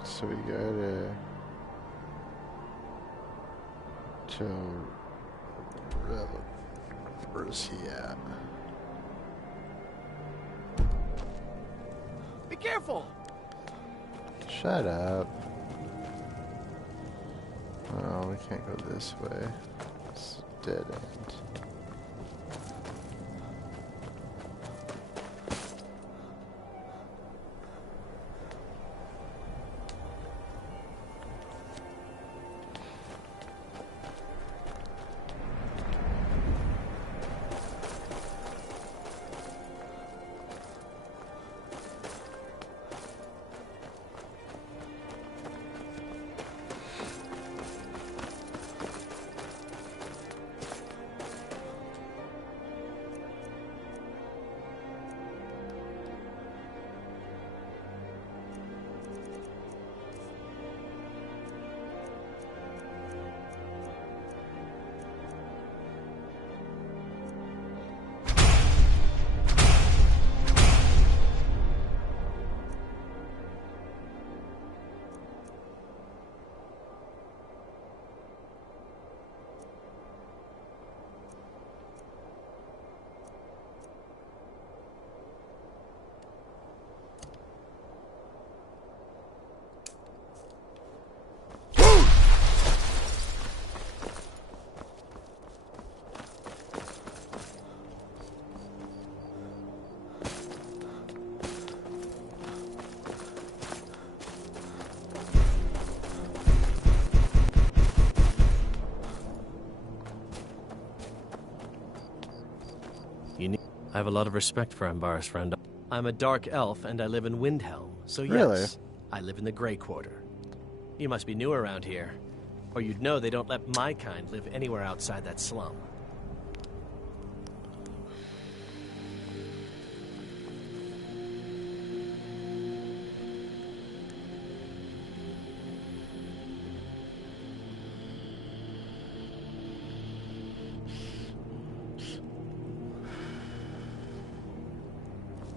Alright, so we gotta where's he at? Be careful! Shut up. Oh, we can't go this way. It's a dead end. I have a lot of respect for Ambar's friend. I'm a dark elf and I live in Windhelm, so yes, Really? I live in the Grey Quarter. You must be new around here, or you'd know they don't let my kind live anywhere outside that slum.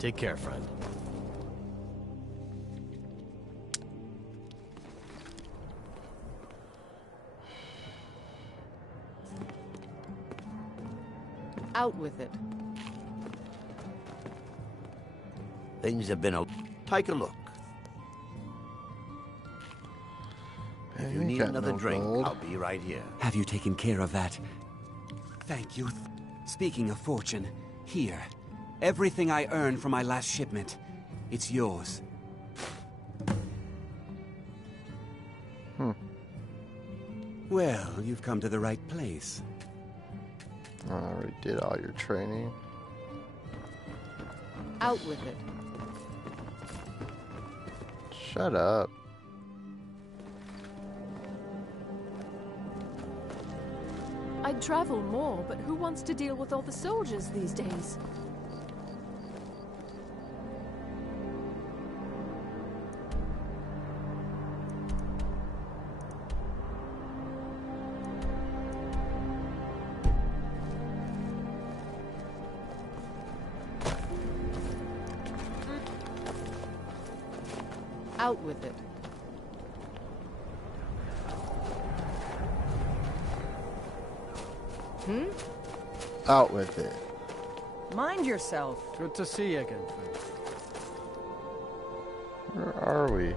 Take care, friend. Out with it. Things have been a... Take a look. Man, If you ain't need got another no drink, gold. I'll be right here. Have you taken care of that? Thank you. Speaking of fortune, here. Everything I earned from my last shipment. It's yours. Well, you've come to the right place. I already did all your training. Out with it. Shut up. I'd travel more, but who wants to deal with all the soldiers these days? Out with it. Out with it. Mind yourself. Good to see you again. Where are we?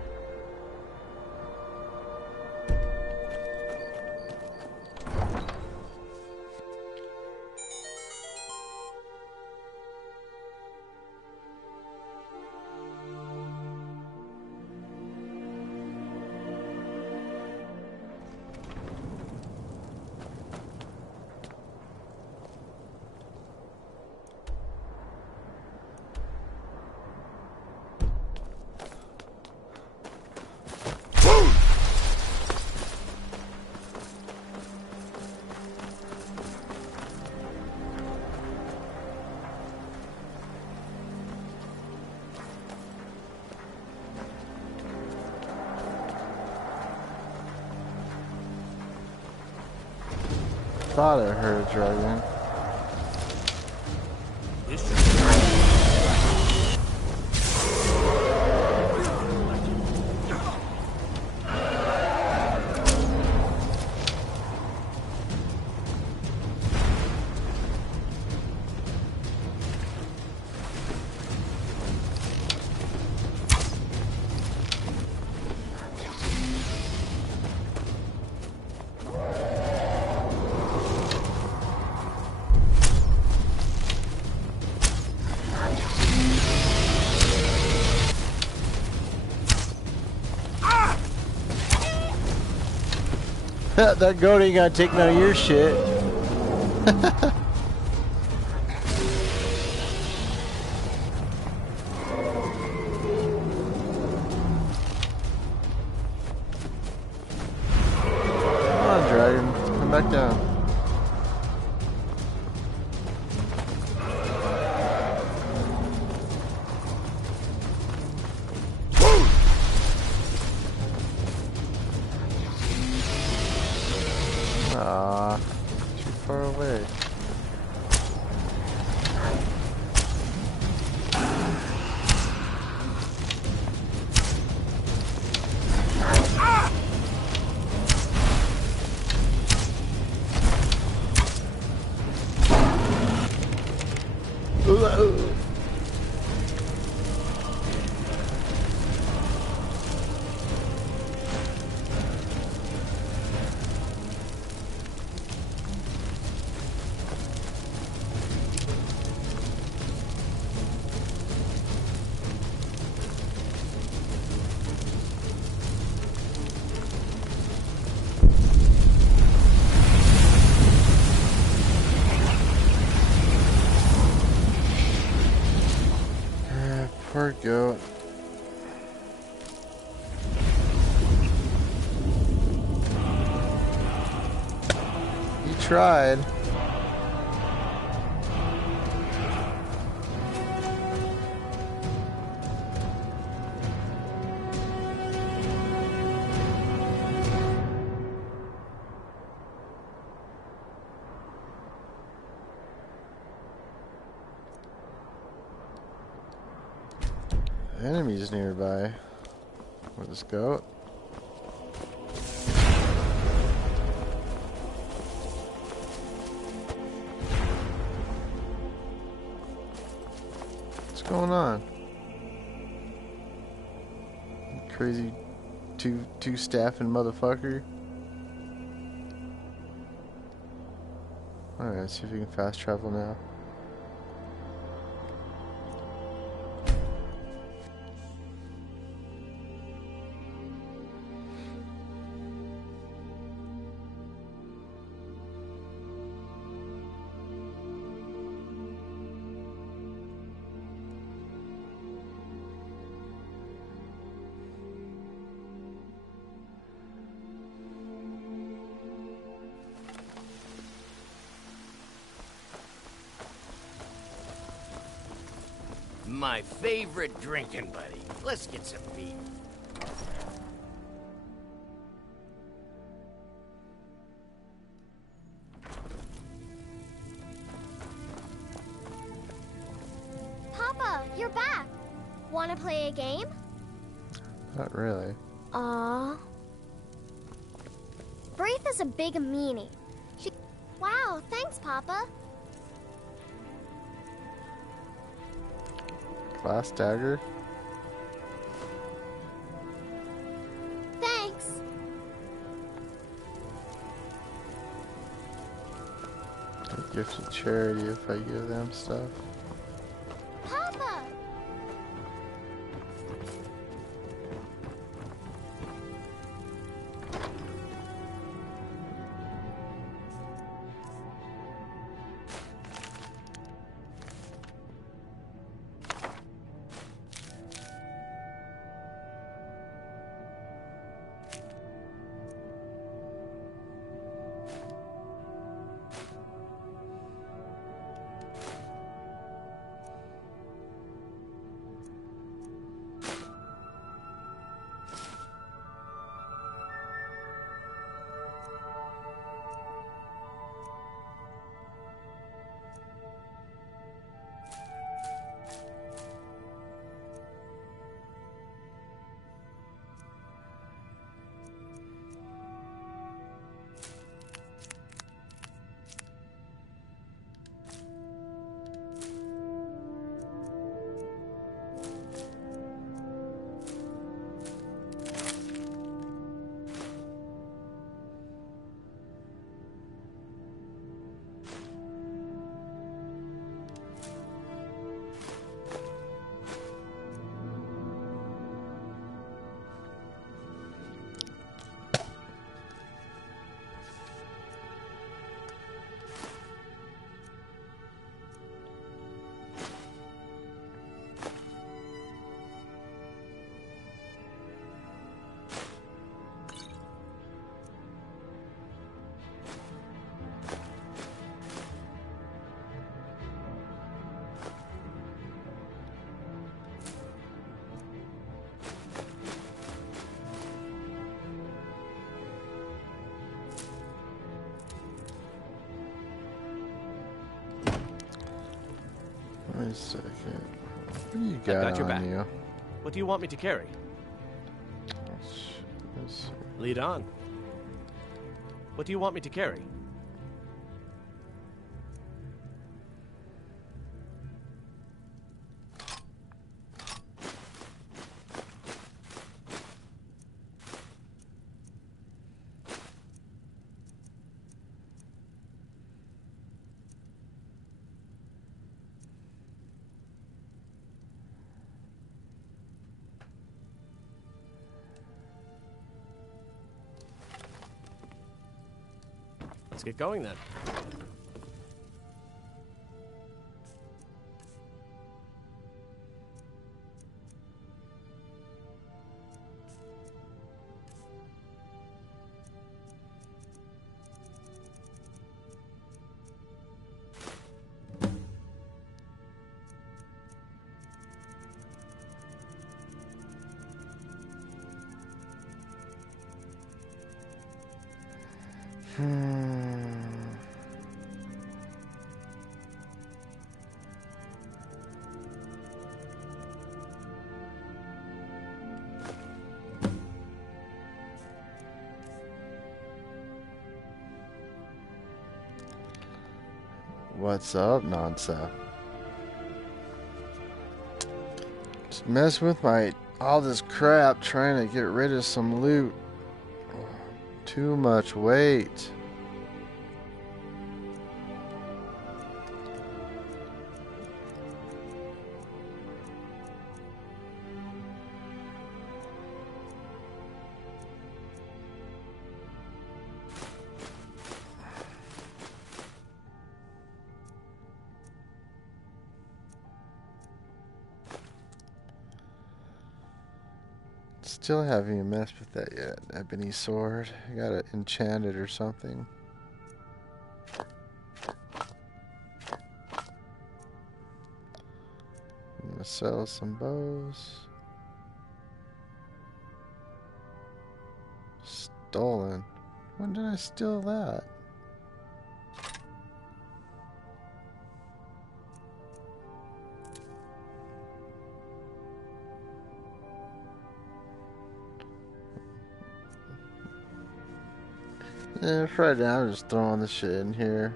Thought I heard a dragon. That goat ain't gonna take none of your shit. Come on, dragon. Come back down. Ah, too far away. Poor goat. He tried. Enemies nearby. Let's go. What's going on? Crazy two staffing motherfucker. Alright, let's see if we can fast travel now. My favorite drinking buddy. Let's get some beer. Papa, you're back. Wanna play a game? Not really. Aww. Braith is a big meanie. Wow, thanks, Papa. Glass dagger? Thanks. A gift of charity if I give them stuff. Papa! Wait a second. What do you I've got, got your on back. you? What do you want me to carry? Let's- Lead on. What do you want me to carry? Let's get going then. What's up, nonsense? Just messing with all this crap, trying to get rid of some loot. Too much weight. Still haven't even messed with that yet. Ebony sword. I got it enchanted or something. I'm gonna sell some bows. Stolen. When did I steal that? Yeah, right now I'm just throwing the shit in here.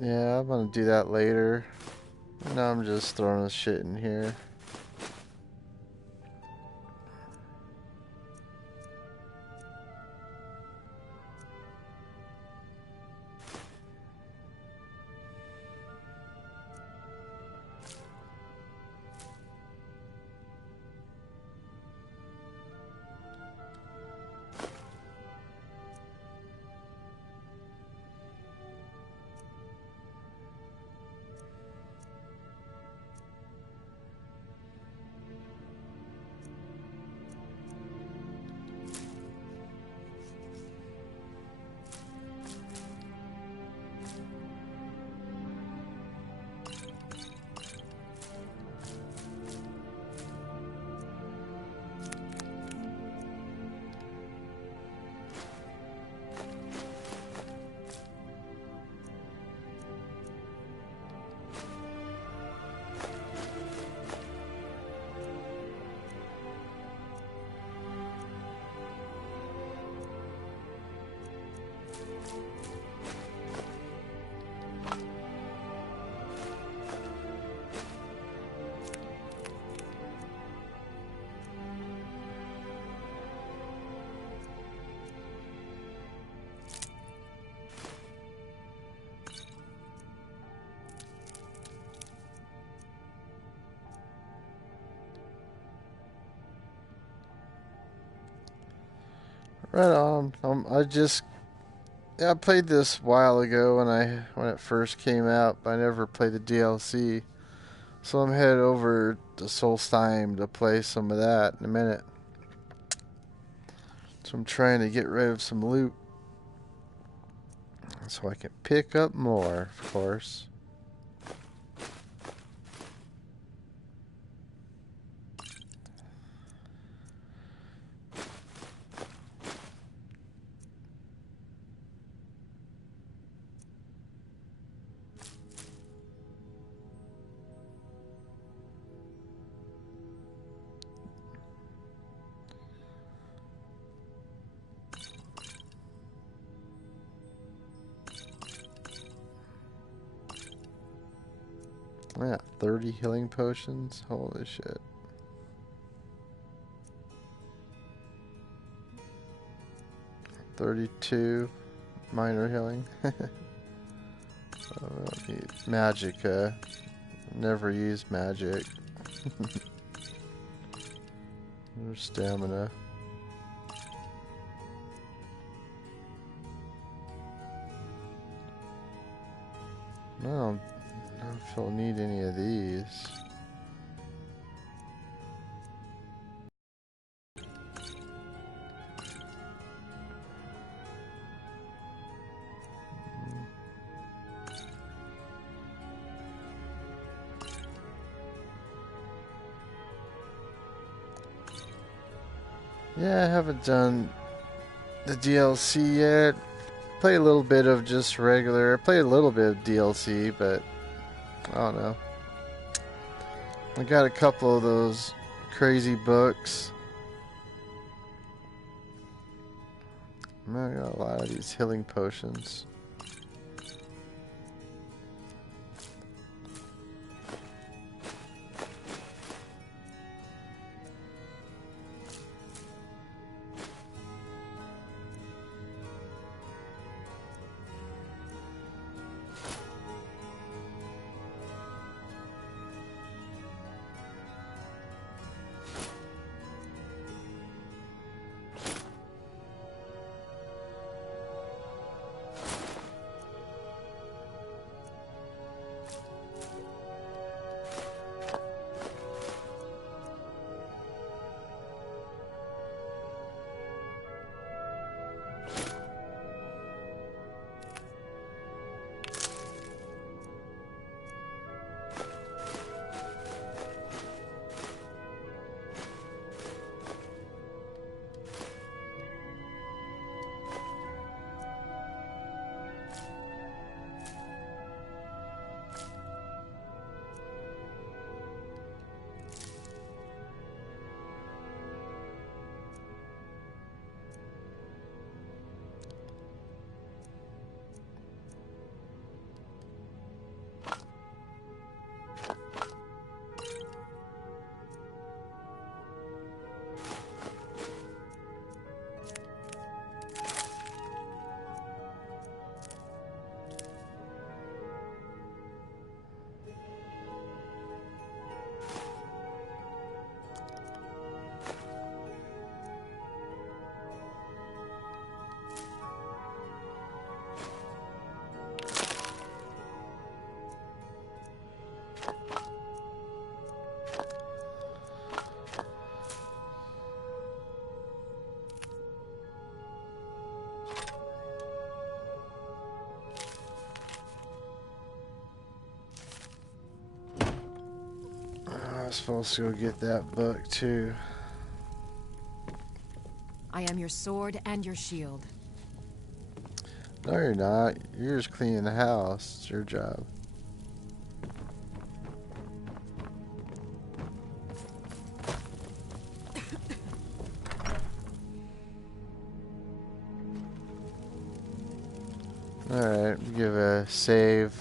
Yeah, I'm gonna do that later. Now I'm just throwing the shit in here. Right on. I played this a while ago when it first came out, but I never played the DLC. So I'm headed over to Solstheim to play some of that in a minute. So I'm trying to get rid of some loot so I can pick up more, of course. Yeah, 30 healing potions. Holy shit. $32 minor healing. I don't need magicka. Never use magic. There's stamina. No, I don't know if I'll need any of these. Yeah, I haven't done the DLC yet. Play a little bit of just regular. I played a little bit of DLC, but I don't know. I got a couple of those crazy books. I got a lot of these healing potions. I was supposed to go get that book too. I am your sword and your shield. No, you're not. You're just cleaning the house. It's your job. Alright, give a save.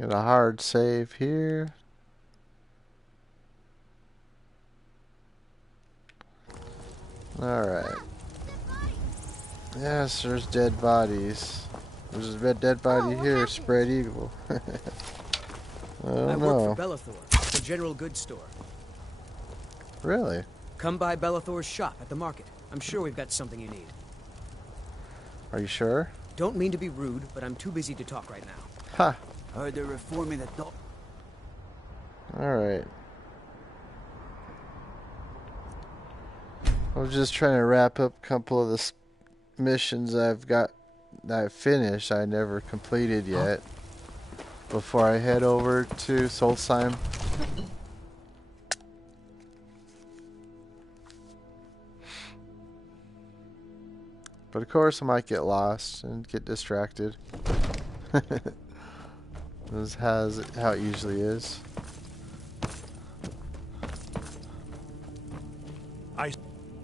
Get a hard save here. Alright. Yes, there's dead bodies. There's a dead body here, spread eagle. I don't I know. work for Bellathor, the general goods store. Really? Come by Bellathor's shop at the market. I'm sure we've got something you need. Are you sure? Don't mean to be rude, but I'm too busy to talk right now. Ha! Heard they're reforming the dog. Alright. I was just trying to wrap up a couple of the missions that I've finished, I never completed yet, before I head over to Solstheim. But of course I might get lost and get distracted. This has how it usually is.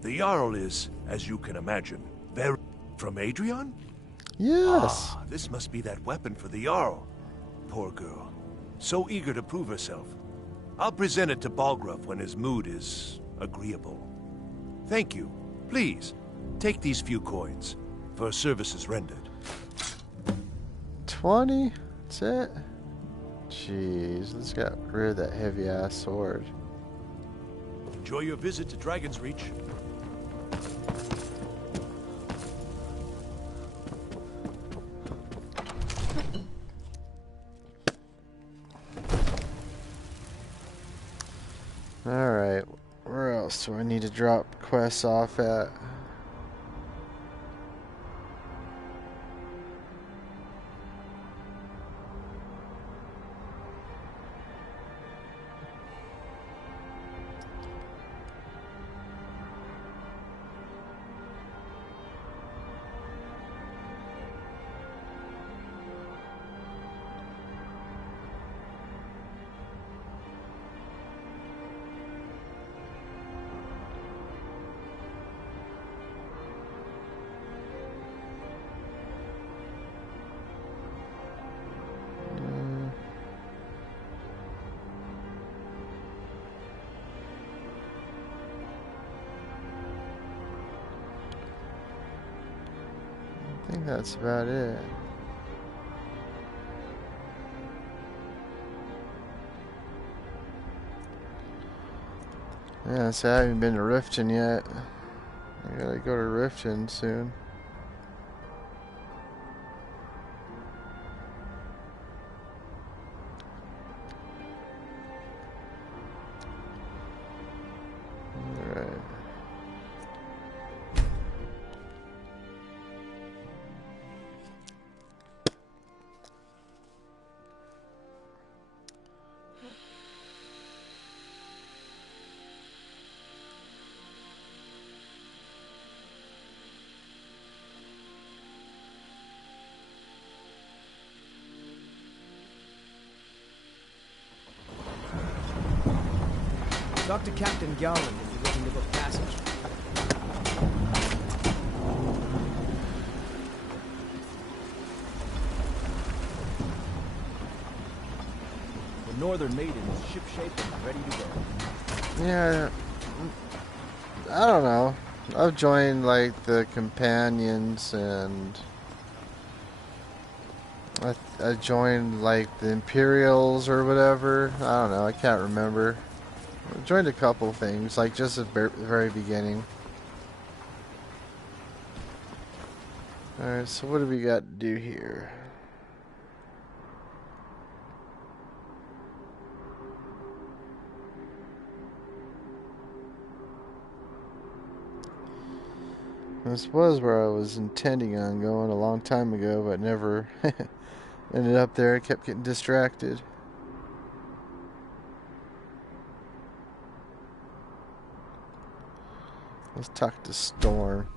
The Jarl is, as you can imagine, very... From Adrian? Yes. Ah, this must be that weapon for the Jarl. Poor girl. So eager to prove herself. I'll present it to Balgruuf when his mood is agreeable. Thank you. Please, take these few coins for services rendered. 20? That's it? Jeez, let's get rid of that heavy ass sword. Enjoy your visit to Dragon's Reach. Alright, where else do I need to drop quests off at? I think that's about it. Yeah, so I haven't been to Riften yet. I gotta go to Riften soon. Alright. Talk to Captain Gjalland if you're looking to book passage. The Northern Maiden is shipshape and ready to go. Yeah, I don't know. I've joined like the companions and I joined like the Imperials or whatever. I don't know. I can't remember. I joined a couple things, like just at the very beginning. Alright, so what do we got to do here? This was where I was intending on going a long time ago, but never ended up there. I kept getting distracted. Let's talk to Storm.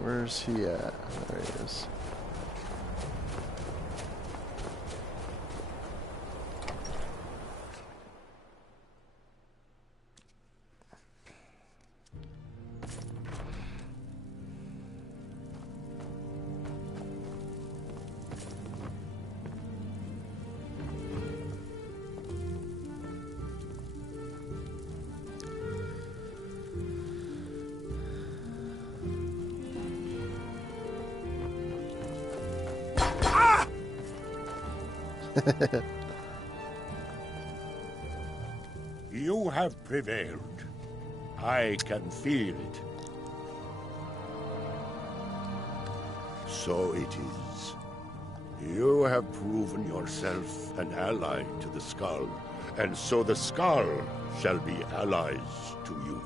Where's he at? There he is. You have prevailed. I can feel it. So it is. You have proven yourself an ally to the Skull, and so the Skull shall be allies to you.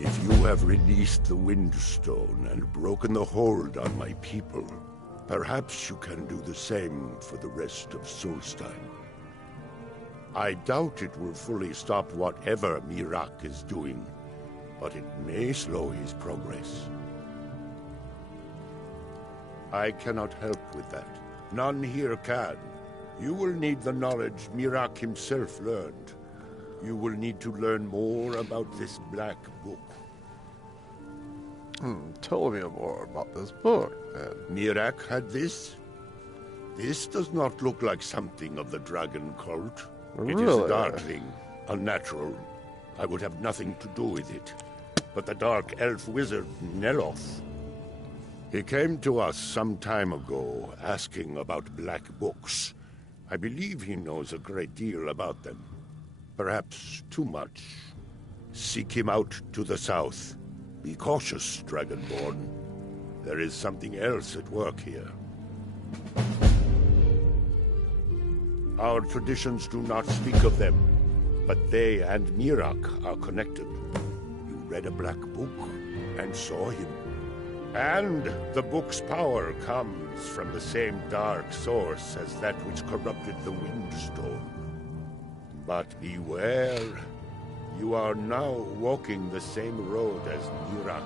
If you have released the Windstone and broken the hold on my people, perhaps you can do the same for the rest of Solstheim. I doubt it will fully stop whatever Miraak is doing, but it may slow his progress. I cannot help with that. None here can. You will need the knowledge Miraak himself learned. You will need to learn more about this black book. Tell me more about this book, then. Miraak had this? This does not look like something of the dragon cult. It is a darkling, unnatural. I would have nothing to do with it. But the dark elf wizard, Neloth, he came to us some time ago, asking about black books. I believe he knows a great deal about them. Perhaps too much. Seek him out to the south. Be cautious, Dragonborn. There is something else at work here. Our traditions do not speak of them, but they and Miraak are connected. You read a black book and saw him. And the book's power comes from the same dark source as that which corrupted the Windstone. But beware, you are now walking the same road as Miraak.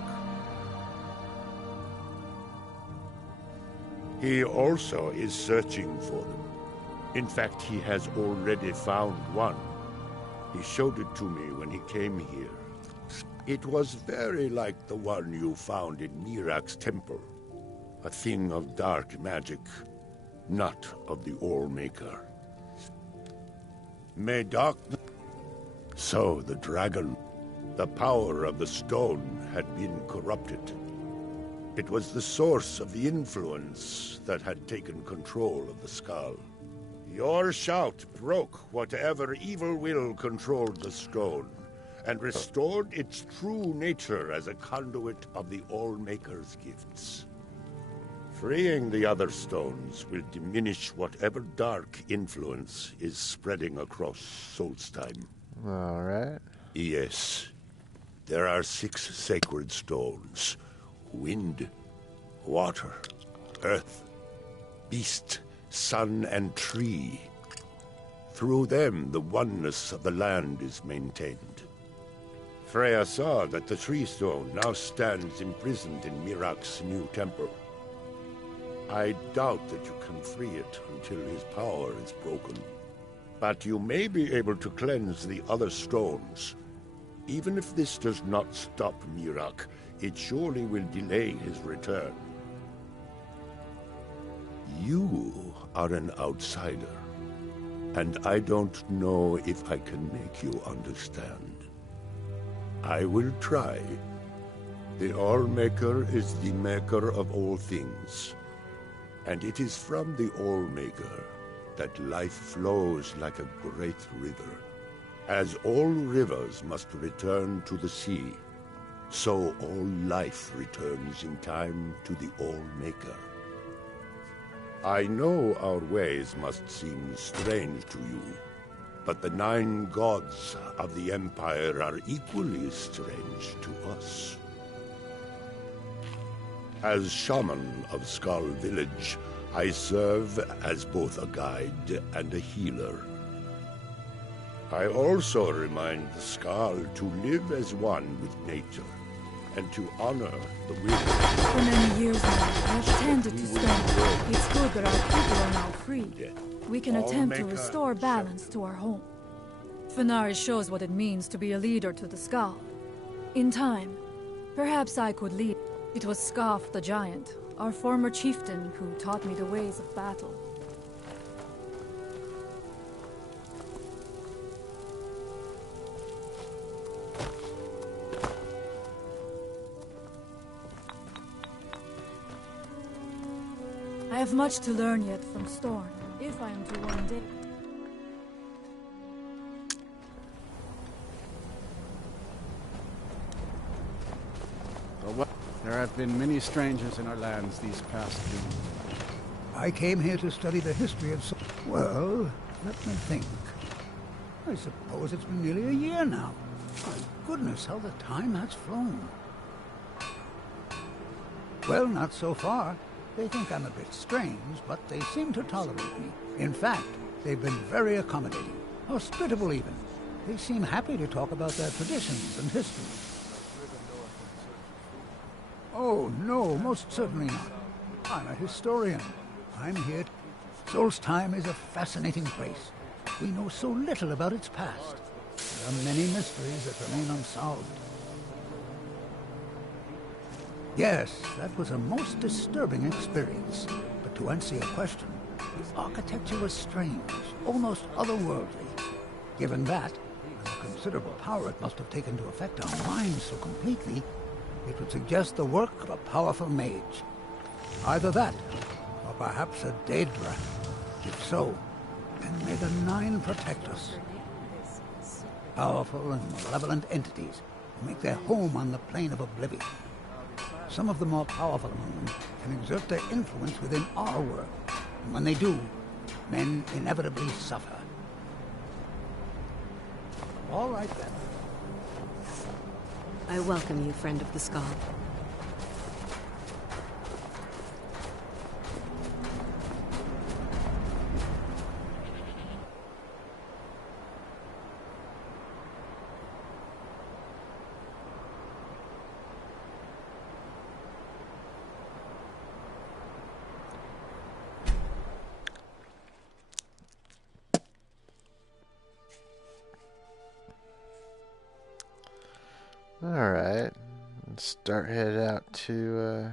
He also is searching for them. In fact, he has already found one. He showed it to me when he came here. It was very like the one you found in Miraak's temple. A thing of dark magic, not of the All-Maker. May darkness... So the dragon, the power of the stone, had been corrupted. It was the source of the influence that had taken control of the skull. Your shout broke whatever evil will controlled the stone, and restored its true nature as a conduit of the All-Maker's gifts. Freeing the other stones will diminish whatever dark influence is spreading across Solstheim. All right. Yes. There are 6 sacred stones. Wind, water, earth, beast, sun, and tree. Through them, the oneness of the land is maintained. Freya saw that the tree stone now stands imprisoned in Miraak's new temple. I doubt that you can free it until his power is broken. But you may be able to cleanse the other stones. Even if this does not stop Miraak, it surely will delay his return. You are an outsider, and I don't know if I can make you understand. I will try. The All-Maker is the maker of all things, and it is from the All-Maker that life flows like a great river. As all rivers must return to the sea, so all life returns in time to the All-Maker. I know our ways must seem strange to you, but the 9 gods of the Empire are equally strange to us. As shaman of Skull Village, I serve as both a guide and a healer. I also remind the Skull to live as one with nature, and to honor the wind. For many years now, I've tended to stone. It's good that our people are now free. We can attempt to restore balance to our home. Fenari shows what it means to be a leader to the Skull. In time, perhaps I could lead. It was Scarf the Giant, our former chieftain, who taught me the ways of battle. I have much to learn yet from Storm. if I am to one day. Well, there have been many strangers in our lands these past few months. I came here to study the history of... Well, let me think. I suppose it's been nearly a year now. My goodness, how the time has flown. Well, not so far. They think I'm a bit strange, but they seem to tolerate me. In fact, they've been very accommodating. Hospitable, even. They seem happy to talk about their traditions and history. Oh, no, most certainly not. I'm a historian. I'm here. Solstheim is a fascinating place. We know so little about its past. There are many mysteries that remain unsolved. Yes, that was a most disturbing experience. But to answer your question, the architecture was strange, almost otherworldly. Given that, and the considerable power it must have taken to affect our minds so completely, it would suggest the work of a powerful mage. Either that, or perhaps a Daedra. If so, then may the Nine protect us. Powerful and malevolent entities who make their home on the plane of oblivion. Some of the more powerful among them can exert their influence within our world. And when they do, men inevitably suffer. All right, then. I welcome you, friend of the Skull. Alright, let's start headed out to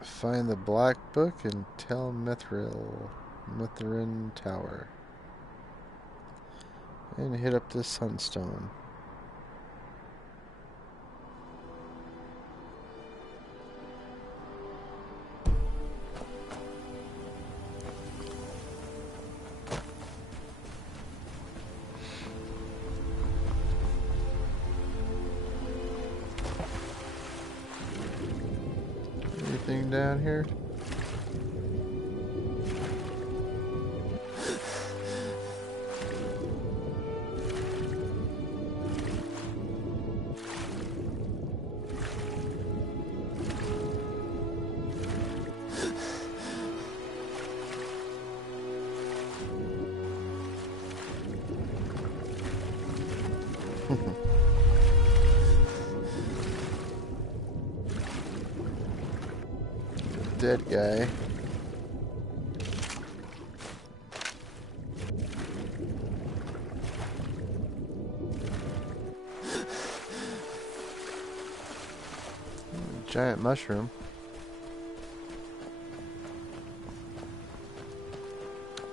find the Black Book and Tel Mithrin Tower. And hit up this Sunstone. Anything down here? Dead guy. Giant mushroom.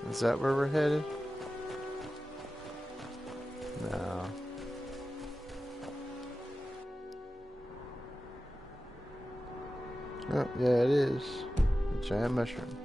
Is that where we're headed? No. Oh, yeah, it is. A giant mushroom.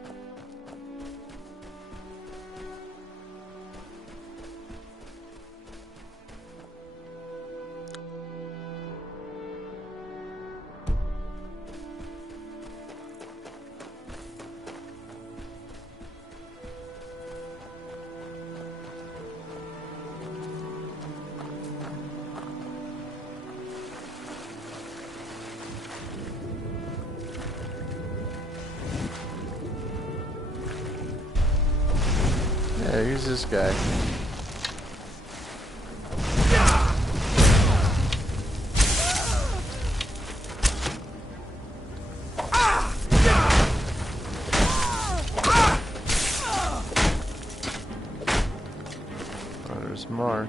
Yeah, who's this guy? Oh, there's more.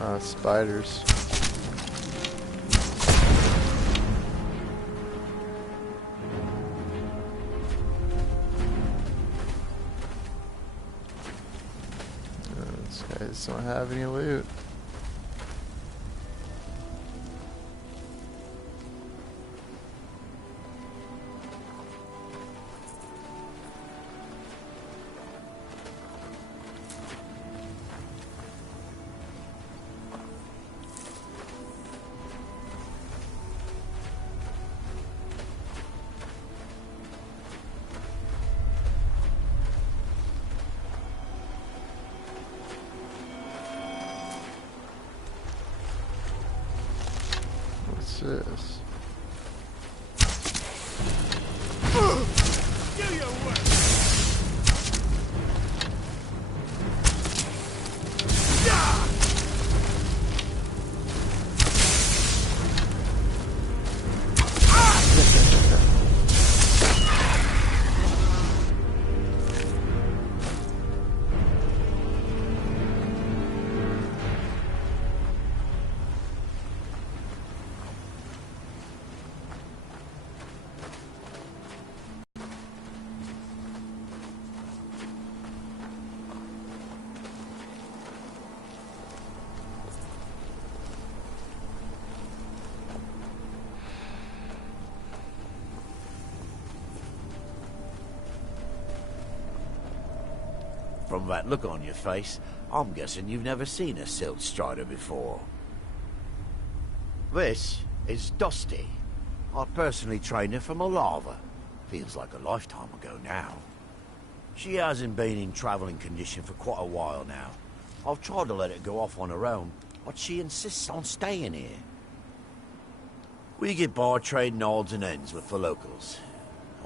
Oh, spiders. These guys don't have any loot. this? Do your work. From that look on your face, I'm guessing you've never seen a Silt Strider before. This is Dusty. I personally trained her from a lava. Feels like a lifetime ago now. She hasn't been in traveling condition for quite a while now. I've tried to let her go off on her own, but she insists on staying here. We get by trading odds and ends with the locals.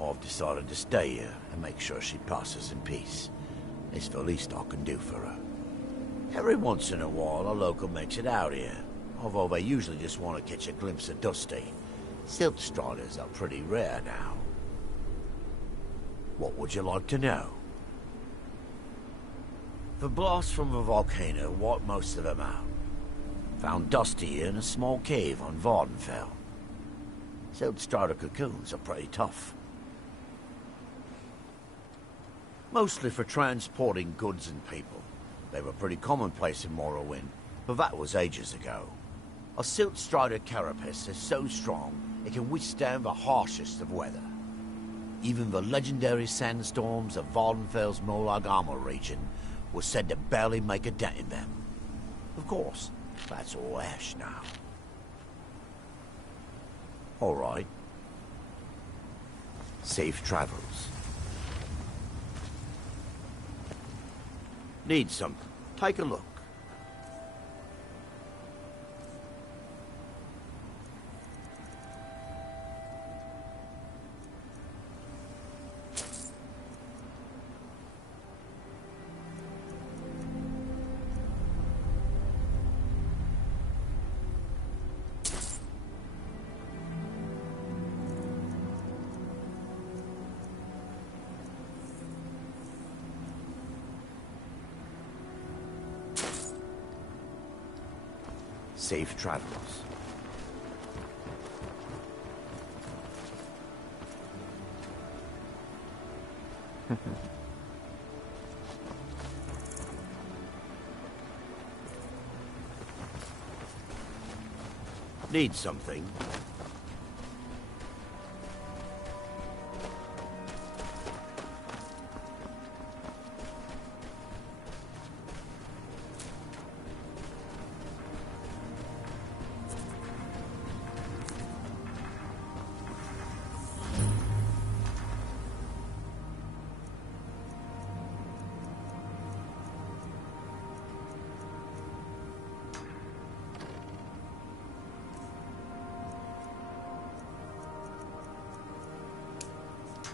I've decided to stay here and make sure she passes in peace. It's the least I can do for her. Every once in a while, a local makes it out here, although they usually just want to catch a glimpse of Dusty. Silt Striders are pretty rare now. What would you like to know? The blast from the volcano wiped most of them out. Found Dusty in a small cave on Vardenfell. Silt Strider cocoons are pretty tough. Mostly for transporting goods and people. They were pretty commonplace in Morrowind, but that was ages ago. A Silt Strider carapace is so strong it can withstand the harshest of weather. Even the legendary sandstorms of Vardenfell's Molag Armor region were said to barely make a dent in them. Of course, that's all ash now. All right. Safe travels. Need something? Take a look. Safe travels. Need something?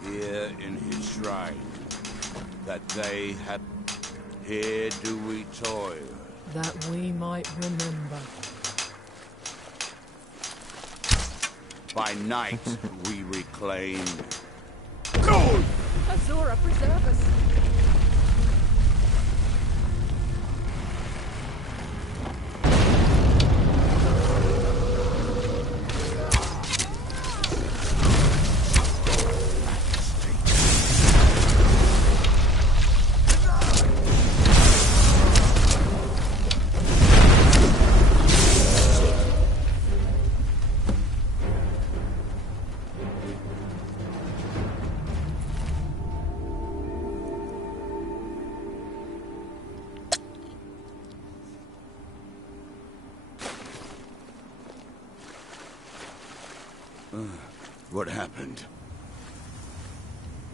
Here in his shrine, that they have. Here do we toil. That we might remember. By night we reclaim. Azura, preserve us. What happened?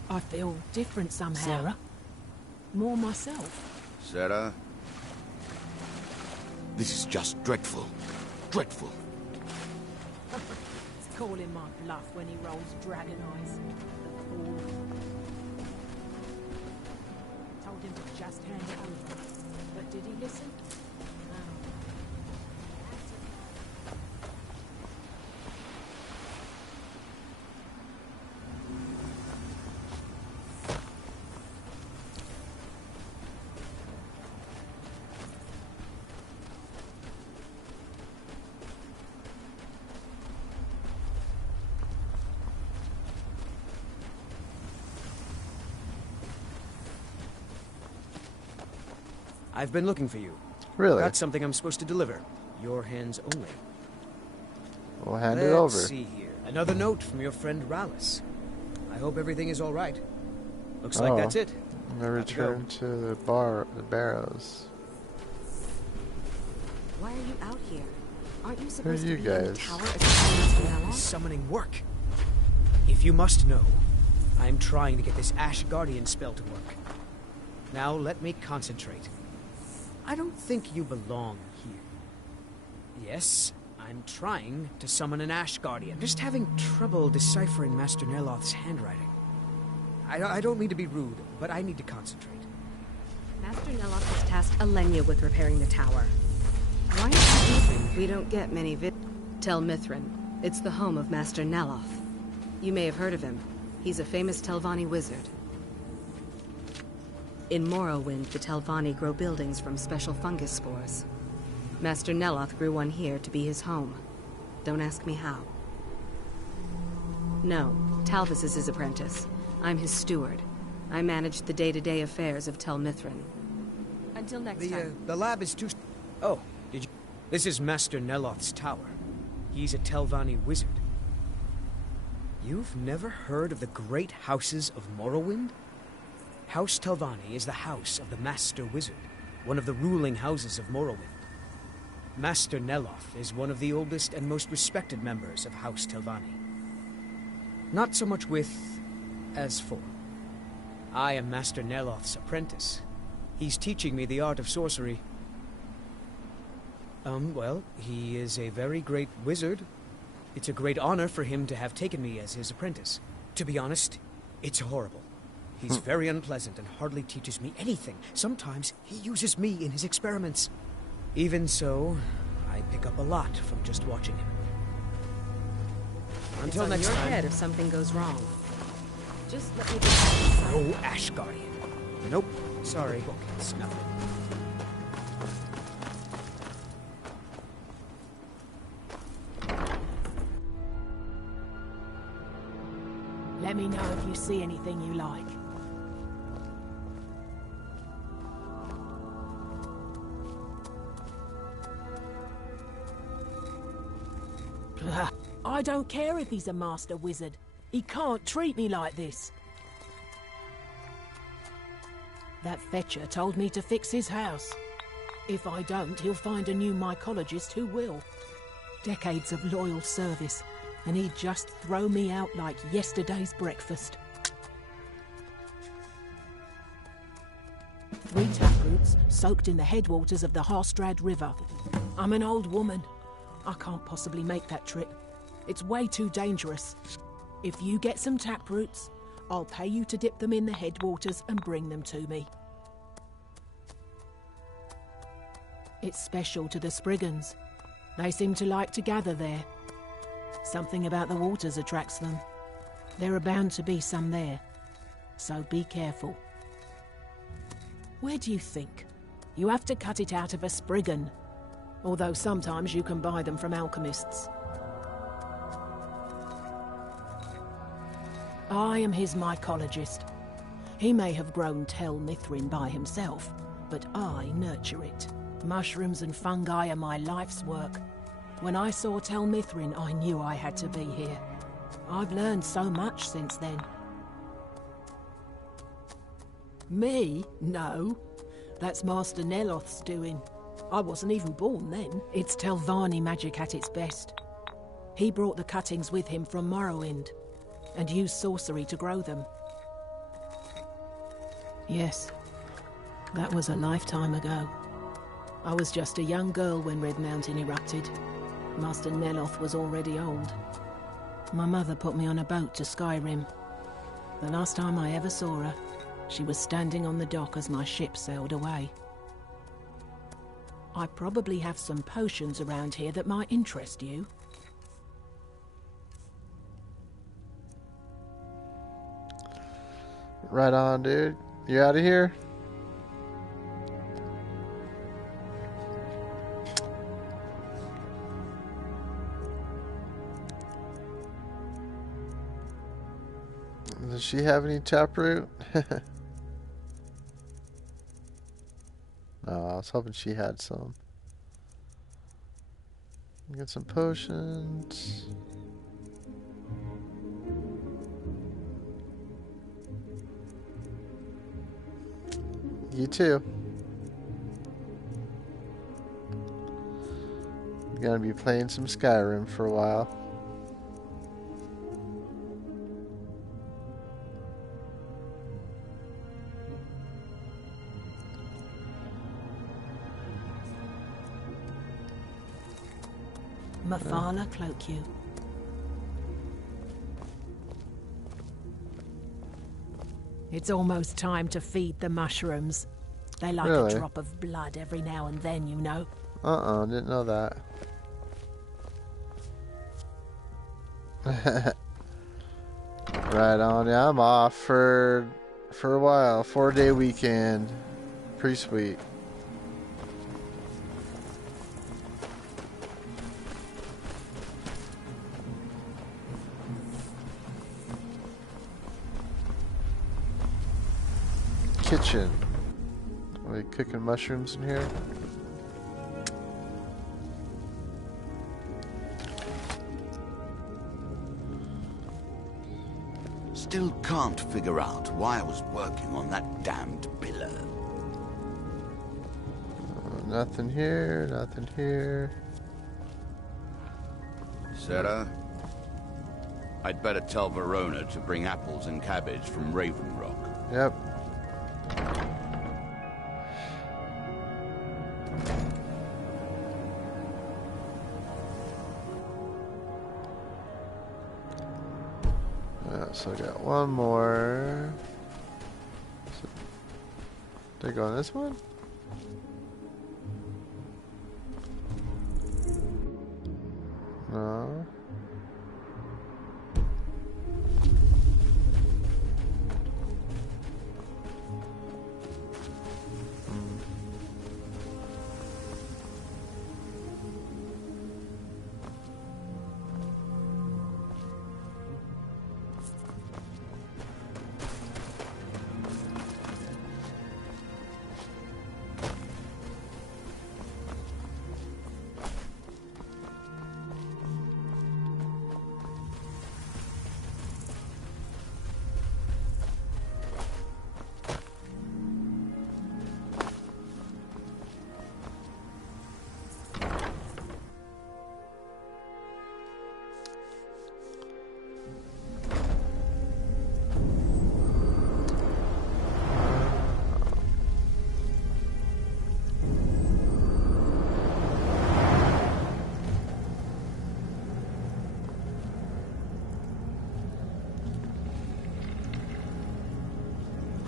I feel different somehow. Sarah? More myself. Sarah? This is just dreadful. Dreadful. calling my bluff when he rolls dragon eyes. The fool. Told him to just hand it over. But did he listen? No. I've been looking for you. Really? Got something I'm supposed to deliver. Your hands only. We'll hand it over. Let's see here. Another note from your friend Rallis. I hope everything is all right. Looks like that's it. I return to the barrows. Why are you out here? Aren't you supposed Who are to you be in the guys? tower as Master Nella? Summoning work. If you must know, I'm trying to get this Ash Guardian spell to work. Now let me concentrate. I don't think you belong here. Yes, I'm trying to summon an Ash Guardian. Just having trouble deciphering Master Neloth's handwriting. I don't mean to be rude, but I need to concentrate. Master Neloth has tasked Alenia with repairing the tower. Why are you thinking we don't get many Tel Mithrin. It's the home of Master Neloth. You may have heard of him. He's a famous Telvanni wizard. In Morrowind, the Telvanni grow buildings from special fungus spores. Master Neloth grew one here to be his home. Don't ask me how. No, Talvis is his apprentice. I'm his steward. I manage the day-to-day affairs of Tel Mithrin. Until next time. The lab is too... Oh, did you... This is Master Neloth's tower. He's a Telvanni wizard. You've never heard of the great houses of Morrowind? House Telvanni is the house of the Master Wizard, one of the ruling houses of Morrowind. Master Neloth is one of the oldest and most respected members of House Telvanni. Not so much with as for. I am Master Neloth's apprentice. He's teaching me the art of sorcery. Well, he is a very great wizard. It's a great honor for him to have taken me as his apprentice. To be honest, it's horrible. He's very unpleasant and hardly teaches me anything. Sometimes he uses me in his experiments. Even so, I pick up a lot from just watching him. Until it's next on your time. head if something goes wrong. Just let me No Ash Guardian. Nope. Sorry. It's nothing. Let me know if you see anything you like. I don't care if he's a master wizard. He can't treat me like this. That fetcher told me to fix his house. If I don't, he'll find a new mycologist who will. Decades of loyal service, and he'd just throw me out like yesterday's breakfast. 3 taproots soaked in the headwaters of the Harstrad River. I'm an old woman. I can't possibly make that trip. It's way too dangerous. If you get some taproots, I'll pay you to dip them in the headwaters and bring them to me. It's special to the Spriggans. They seem to like to gather there. Something about the waters attracts them. There are bound to be some there, so be careful. Where do you think? You have to cut it out of a Spriggan, although sometimes you can buy them from alchemists. I am his mycologist. He may have grown Tel Mithrin by himself, but I nurture it. Mushrooms and fungi are my life's work. When I saw Tel Mithrin, I knew I had to be here. I've learned so much since then. Me? No. That's Master Neloth's doing. I wasn't even born then. It's Telvanni magic at its best. He brought the cuttings with him from Morrowind, and used sorcery to grow them. Yes, that was a lifetime ago. I was just a young girl when Red Mountain erupted. Master Neloth was already old. My mother put me on a boat to Skyrim. The last time I ever saw her, she was standing on the dock as my ship sailed away. I probably have some potions around here that might interest you. Right on, dude. You out of here? Does she have any taproot? No, I was hoping she had some. Get some potions. You too. You're gonna be playing some Skyrim for a while. Mafala cloak you. It's almost time to feed the mushrooms. They like Really? a drop of blood every now and then, you know. Didn't know that. Right on. Yeah, I'm off for a while. 4-day weekend. Pretty sweet. Kitchen. Are we cooking mushrooms in here? Still can't figure out why I was working on that damned pillar. Nothing here, nothing here. Sarah, I'd better tell Verona to bring apples and cabbage from Raven Rock. Yep. So I got one more. Did I go on this one? No.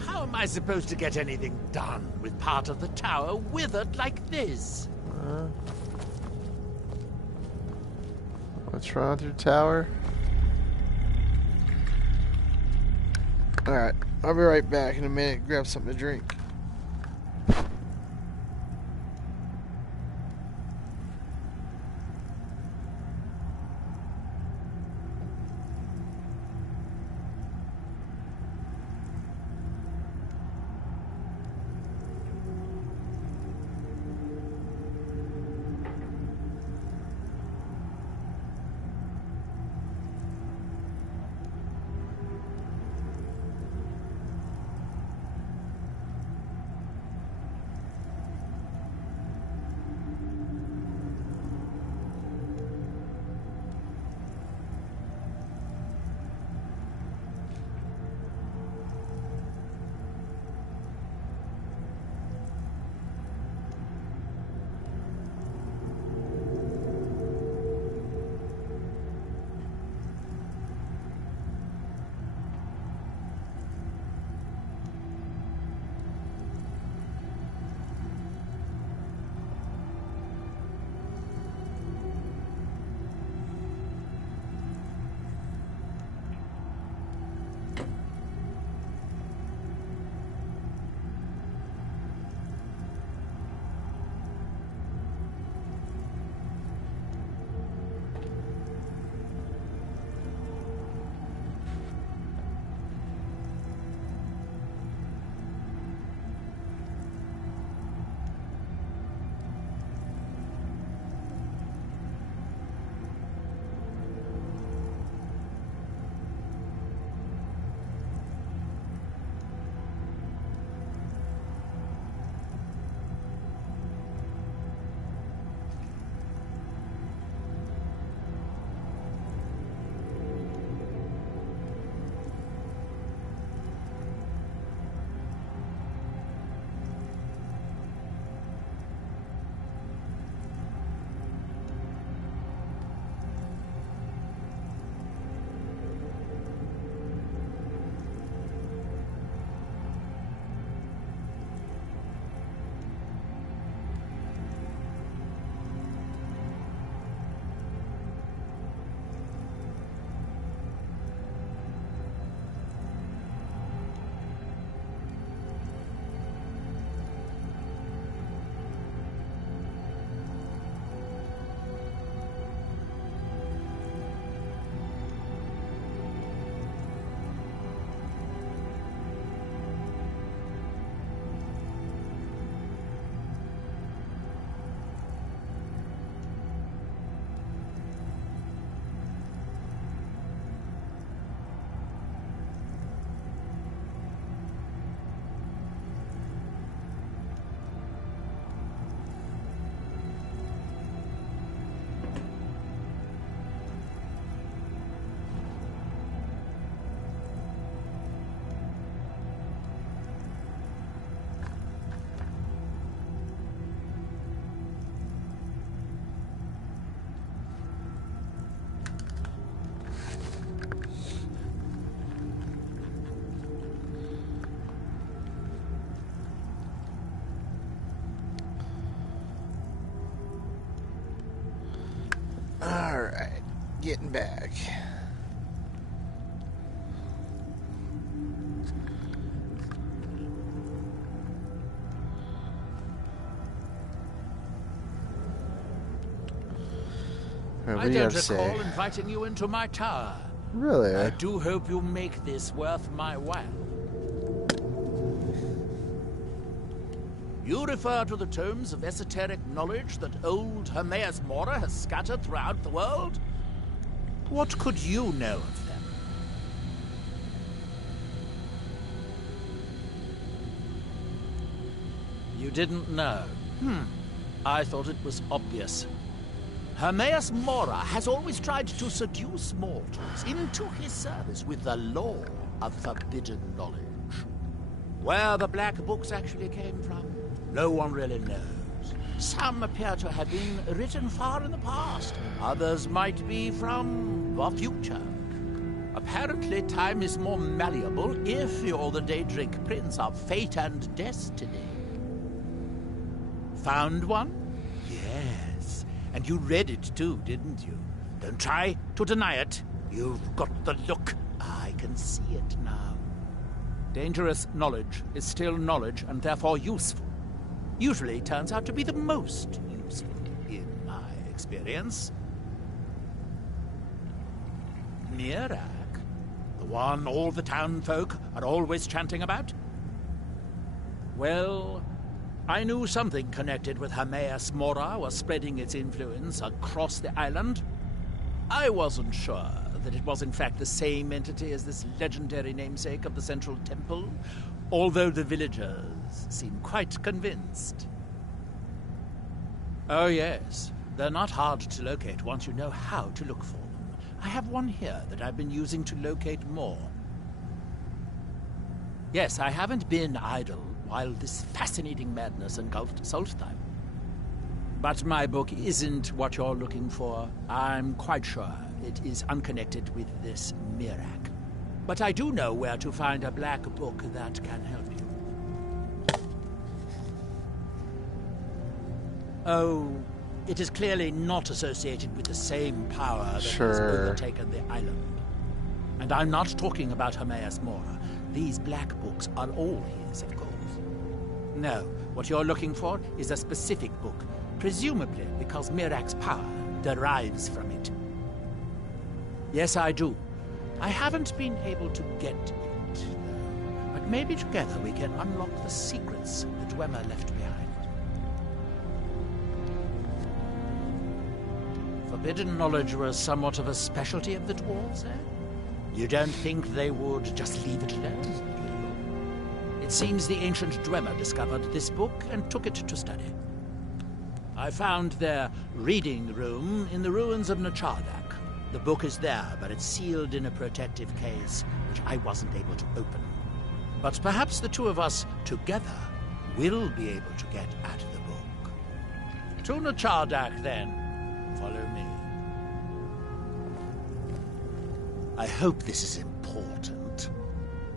How am I supposed to get anything done with part of the tower withered like this? What's wrong with your tower? Alright, I'll be right back in a minute. Grab something to drink. getting back? I don't recall inviting you into my tower. Really? I do hope you make this worth my while. You refer to the tomes of esoteric knowledge that old Hermaeus Mora has scattered throughout the world? What could you know of them? You didn't know? I thought it was obvious. Hermaeus Mora has always tried to seduce mortals into his service with the lore of forbidden knowledge. Where the black books actually came from, no one really knows. Some appear to have been written far in the past. Others might be from the future. Apparently, time is more malleable if you're the Daedric Prince of Fate and Destiny. Found one? Yes. And you read it too, didn't you? Don't try to deny it. You've got the look. I can see it now. Dangerous knowledge is still knowledge and therefore useful. Usually turns out to be the most useful, in my experience. Mirak? The one all the town folk are always chanting about? Well, I knew something connected with Hermaeus Mora was spreading its influence across the island. I wasn't sure that it was in fact the same entity as this legendary namesake of the Central Temple, although the villagers seem quite convinced. Oh yes, they're not hard to locate once you know how to look for them. I have one here that I've been using to locate more. Yes, I haven't been idle while this fascinating madness engulfed Solstheim. But my book isn't what you're looking for. I'm quite sure it is unconnected with this Mirak. But I do know where to find a black book that can help you. Oh, it is clearly not associated with the same power that has overtaken the island. And I'm not talking about Hermaeus Mora. These black books are all his, of course. No, what you're looking for is a specific book, presumably because Mirak's power derives from it. Yes, I do. I haven't been able to get it, though. But maybe together we can unlock the secrets the Dwemer left behind. Forbidden knowledge was somewhat of a specialty of the dwarves, eh? You don't think they would just leave it alone? It seems the ancient Dwemer discovered this book and took it to study. I found their reading room in the ruins of Nachardak. The book is there, but it's sealed in a protective case, which I wasn't able to open. But perhaps the two of us together will be able to get at the book. To Nachardak, then. Follow me. I hope this is important.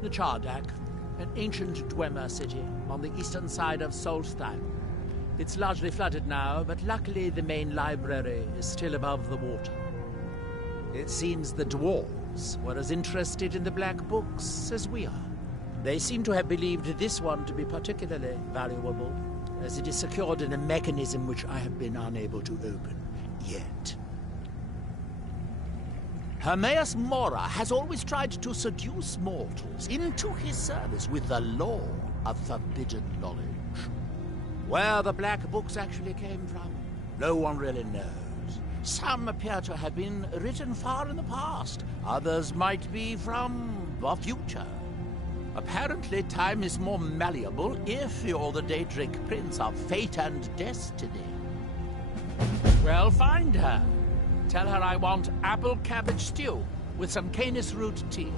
Nachardak, an ancient Dwemer city on the eastern side of Solstheim. It's largely flooded now, but luckily the main library is still above the water. It seems the dwarves were as interested in the black books as we are. They seem to have believed this one to be particularly valuable, as it is secured in a mechanism which I have been unable to open yet. Hermaeus Mora has always tried to seduce mortals into his service with the lore of forbidden knowledge. Where the black books actually came from, no one really knows. Some appear to have been written far in the past. Others might be from the future. Apparently, time is more malleable if you're the Daedric Prince of Fate and Destiny. Well, find her. Tell her I want apple cabbage stew with some canis root tea.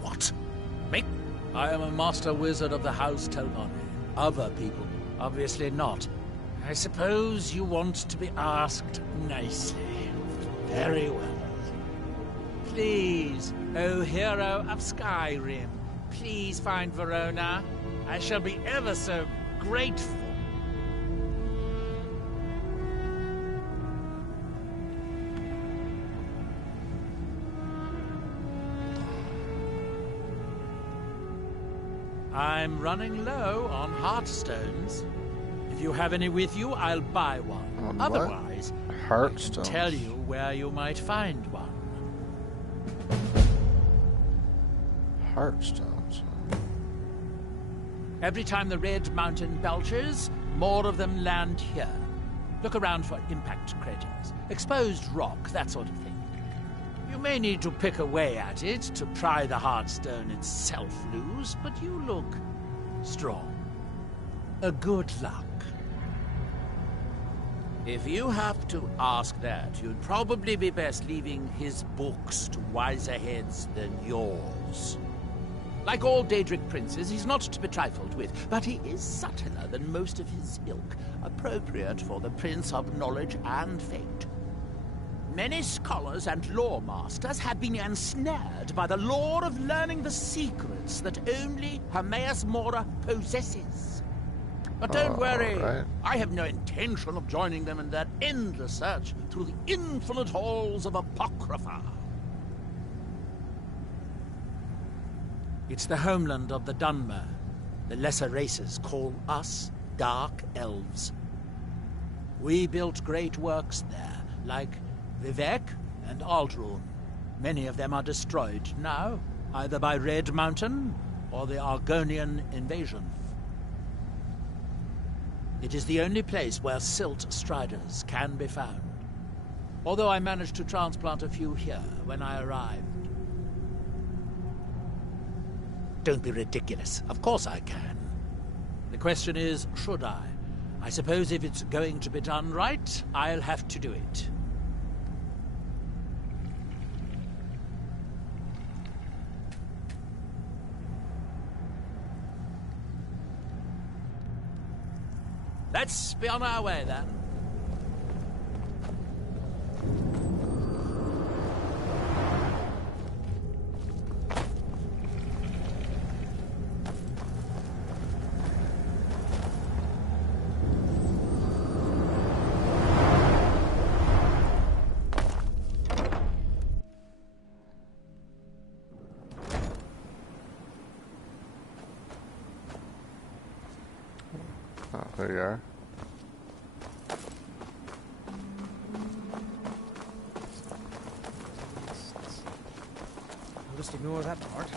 What? Me? I am a master wizard of the House Telvanni. Other people, obviously not. I suppose you want to be asked nicely. Very well. Please, O hero of Skyrim, please find Verona. I shall be ever so grateful. I'm running low on heartstones. If you have any with you, I'll buy one. On Otherwise, Heartstones. I can tell you where you might find one. Heartstones. Every time the Red Mountain belches, more of them land here. Look around for impact craters, exposed rock, that sort of thing. You may need to pick away at it to pry the Heartstone itself loose, but you look strong. A good luck. If you have to ask that, you'd probably be best leaving his books to wiser heads than yours. Like all Daedric princes, he's not to be trifled with, but he is subtler than most of his ilk, appropriate for the Prince of Knowledge and Fate. Many scholars and lore masters have been ensnared by the lure of learning the secrets that only Hermaeus Mora possesses. But don't worry, right. I have no intention of joining them in their endless search through the infinite halls of Apocrypha. It's the homeland of the Dunmer. The lesser races call us Dark Elves. We built great works there, like Vivek and Aldrun. Many of them are destroyed now, either by Red Mountain or the Argonian invasion. It is the only place where Silt Striders can be found. Although I managed to transplant a few here when I arrived. Don't be ridiculous. Of course I can. The question is, should I? I suppose if it's going to be done right, I'll have to do it. Let's be on our way, then. Oh, there you are. I'll just ignore that part.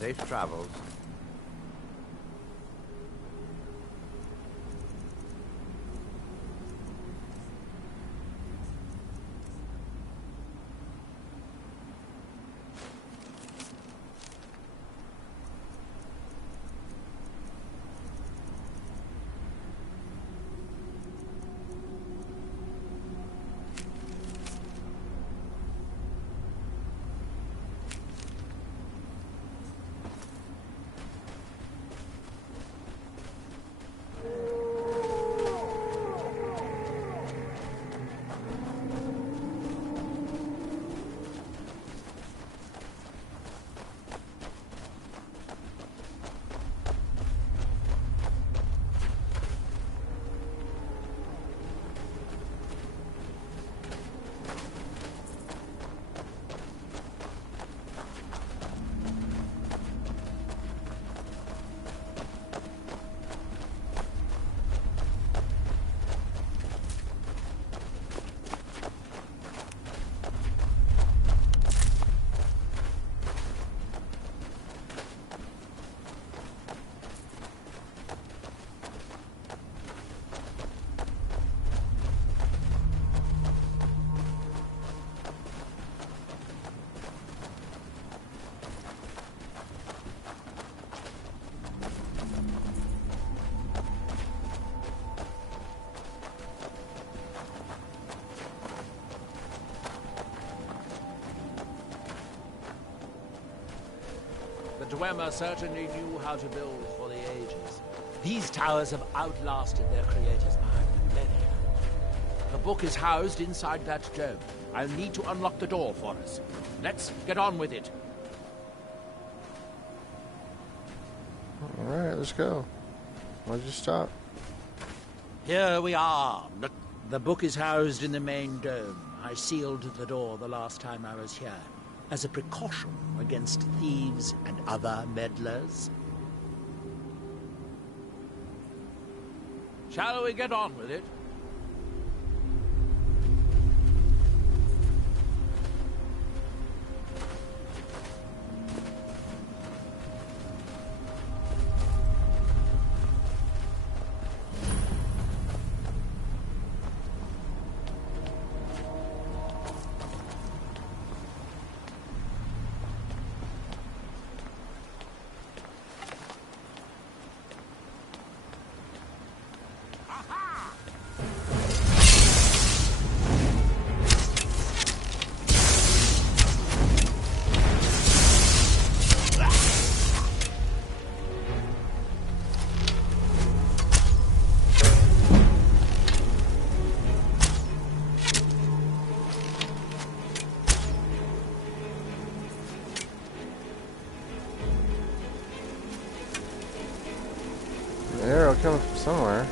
Safe travels. Dwemer certainly knew how to build for the ages. These towers have outlasted their creators by millennia. The book is housed inside that dome. I'll need to unlock the door for us. Let's get on with it. Alright, let's go. Why'd you stop? Here we are. The book is housed in the main dome. I sealed the door the last time I was here, as a precaution against thieves and other meddlers. Shall we get on with it? Arrow coming from somewhere.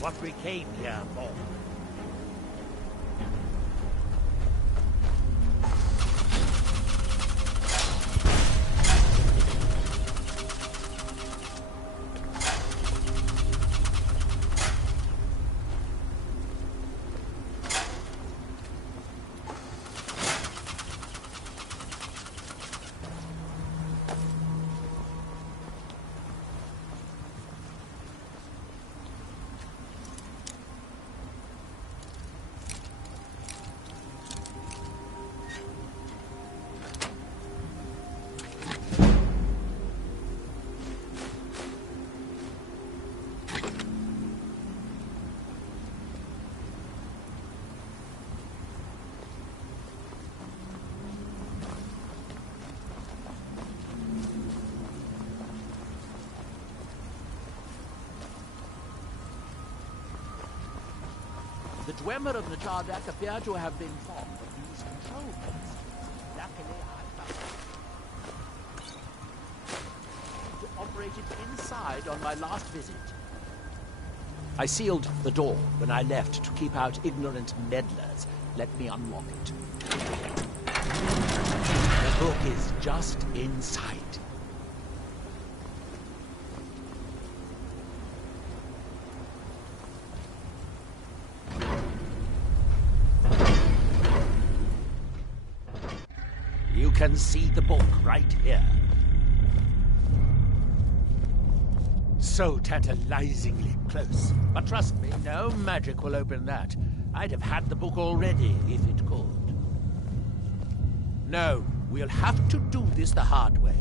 What we came here for. The Dwemer of Nachardak appear to have been fond of these control points. Luckily, I found operated inside on my last visit. I sealed the door when I left to keep out ignorant meddlers. Let me unlock it. The book is just inside. You can see the book right here. So tantalizingly close. But trust me, no magic will open that. I'd have had the book already if it could. No, we'll have to do this the hard way.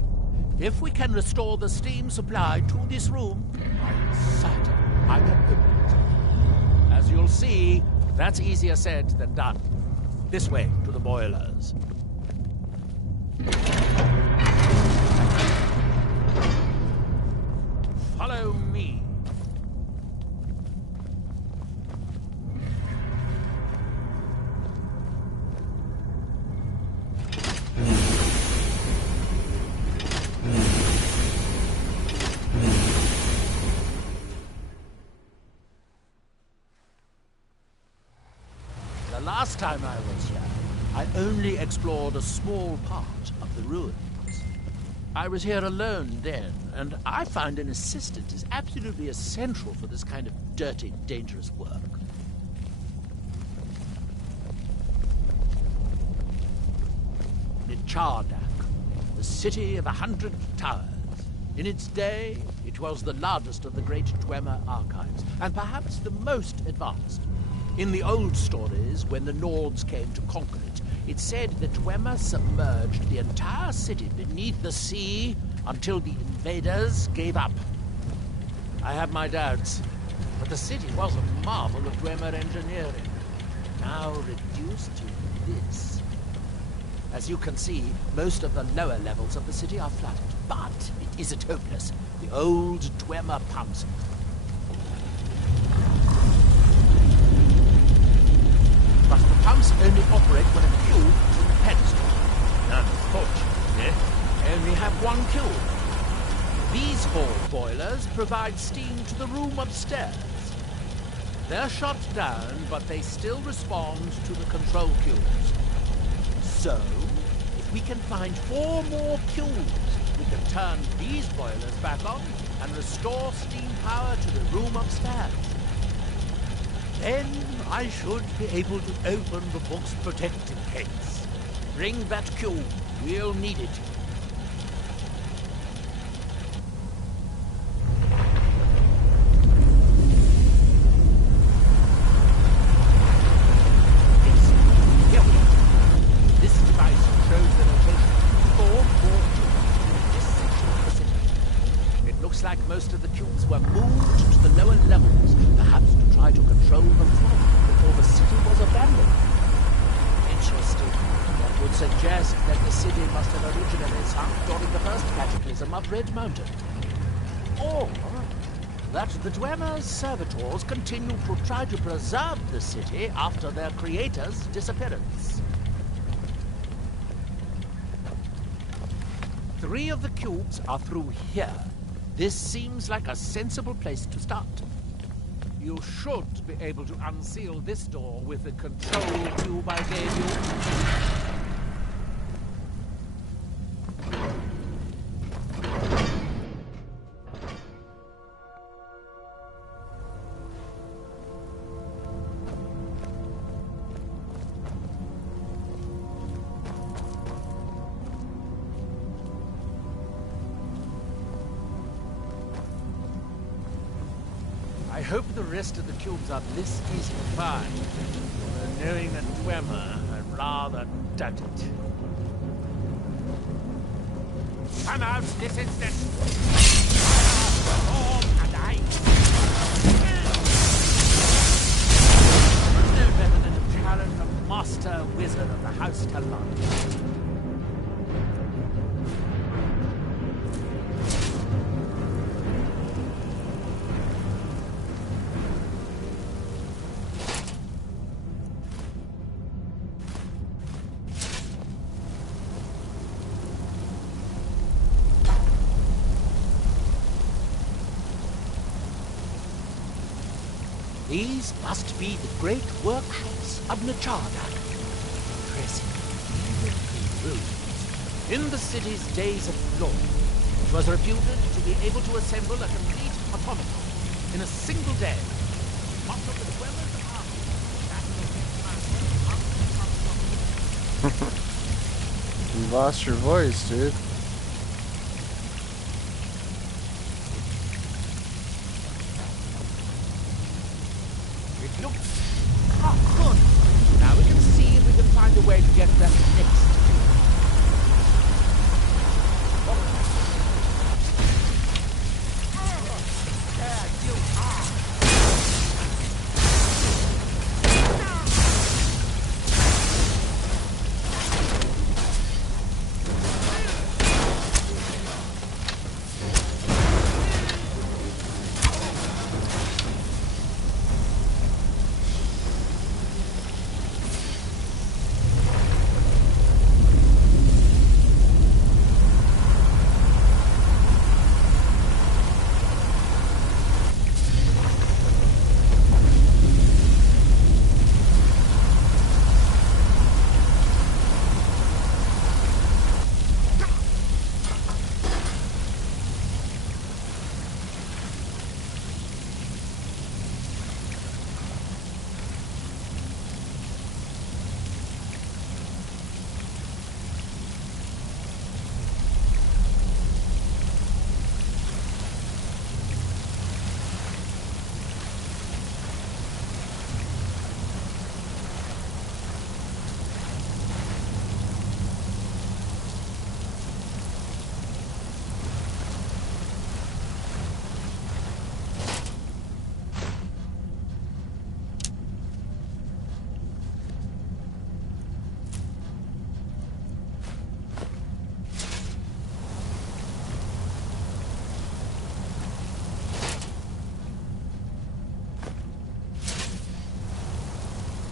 If we can restore the steam supply to this room, I'm certain I can open it. As you'll see, that's easier said than done. This way to the boilers. Follow me. The last time I was here, I only explored a small part of the ruins. I was here alone then, and I find an assistant is absolutely essential for this kind of dirty, dangerous work. Nichardak, the city of 100 towers. In its day, it was the largest of the great Dwemer archives, and perhaps the most advanced. In the old stories, when the Nords came to conquer it, it said that Dwemer submerged the entire city beneath the sea until the invaders gave up. I have my doubts, but the city was a marvel of Dwemer engineering, now reduced to this. As you can see, most of the lower levels of the city are flooded, but it isn't hopeless. The old Dwemer pumps. But the pumps only operate when a cube is in the pedestal. Unfortunately, only have one cube. These 4 boilers provide steam to the room upstairs. They're shut down, but they still respond to the control cubes. So, if we can find 4 more cubes, we can turn these boilers back on and restore steam power to the room upstairs. Then I should be able to open the book's protective case. Bring that cube. We'll need it. Yes, here we are. This device shows the location of 4 more cubes in this section of the city. It looks like most of the cubes were moved to the lower levels, perhaps to try to control the flood before the city was abandoned. Interesting. That would suggest that the city must have originally sunk during the first cataclysm of Red Mountain. Or that the Dwemer's servitors continue to try to preserve the city after their creator's disappearance. 3 of the cubes are through here. This seems like a sensible place to start. You should be able to unseal this door with the control cube I gave you. I hope the rest of the cubes are less easy to find. Knowing that Dwemer, I'd rather doubt it. Come out this instant! Storm and ice! No better than to challenge the master wizard of the House Talon. These must be the great workshops of Nachardak. Impressive, even ruins. In the city's days of glory, it was reputed to be able to assemble a complete automaton in a single day. Much of the dwellers of You lost your voice, dude. It looks good. Now we can see if we can find a way to get them next. There you are.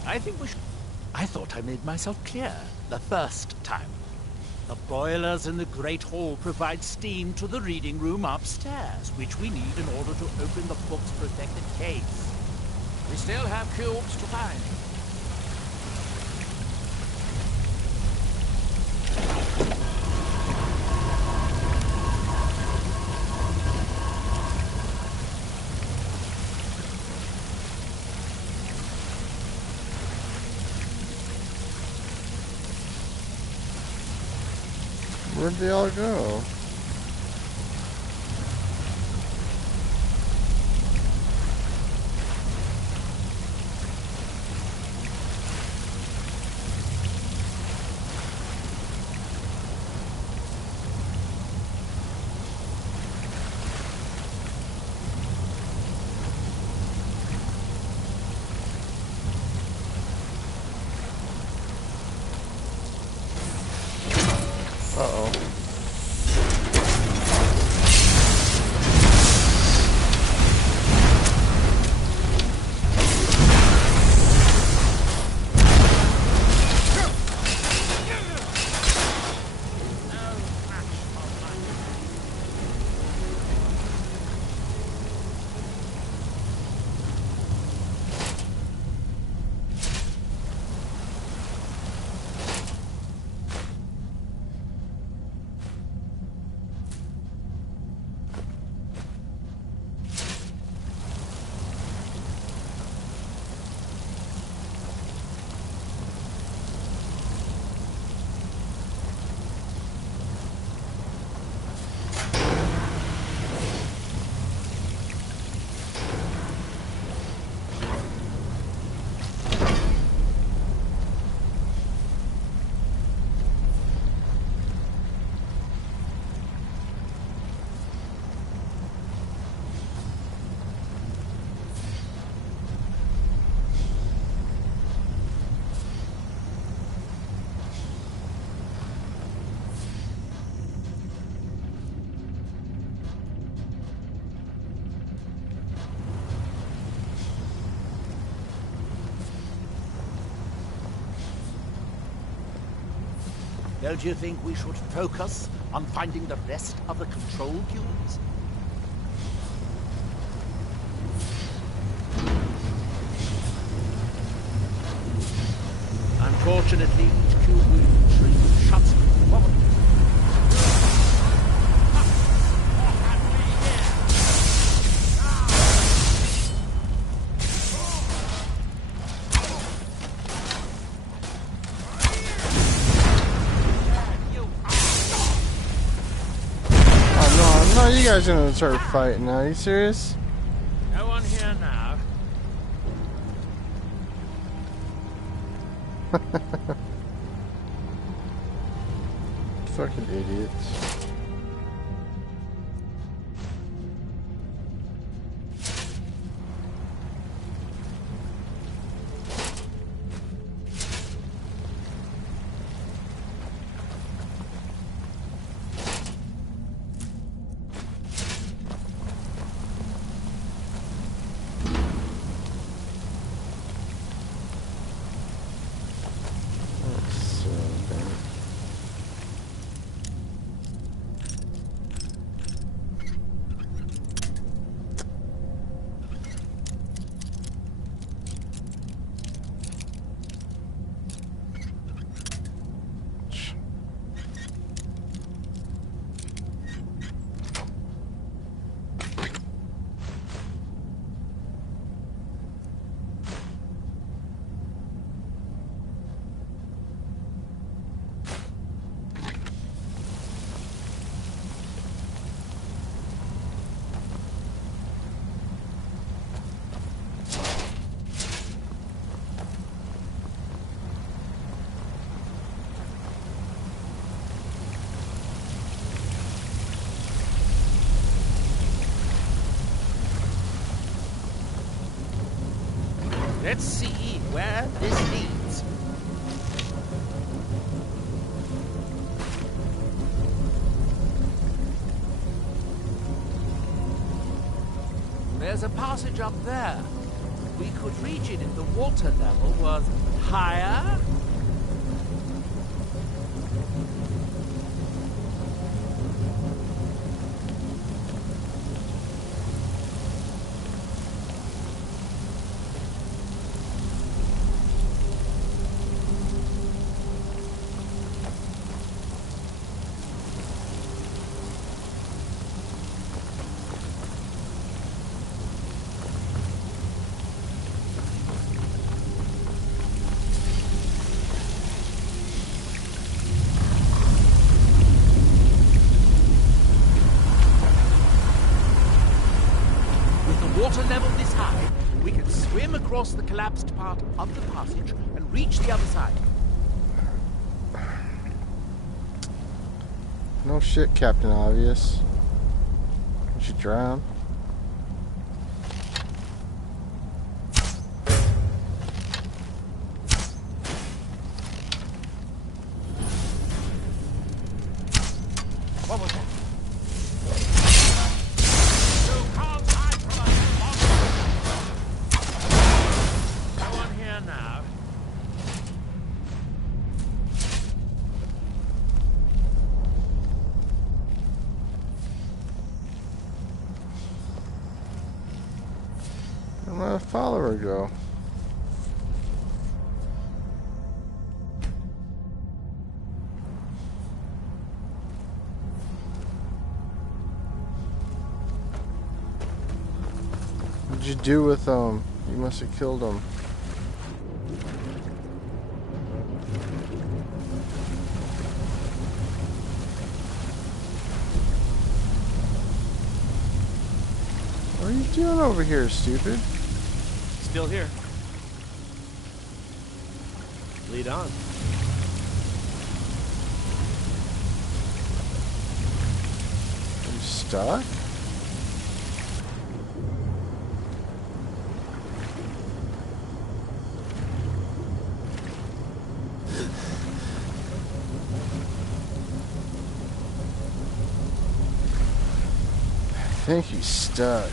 I think we should... I thought I made myself clear the first time. The boilers in the Great Hall provide steam to the reading room upstairs, which we need in order to open the book's protected case. We still have cubes to find. Where'd they all go? Uh-oh. Don't you think we should focus on finding the rest of the control cubes? Unfortunately, Q shuts me. No, you guys are gonna start fighting now. Are you serious? No one here now. Fucking idiots. Let's see where this leads. There's a passage up there. We could reach it if the water level was higher. Water level this high, we can swim across the collapsed part of the passage and reach the other side. No shit, Captain Obvious. Did you drown? What was that? Now. I'm gonna follow her go. What'd you do with them? You must have killed them. What are you doing over here, stupid? Still here. Lead on. You stuck? I think he's stuck.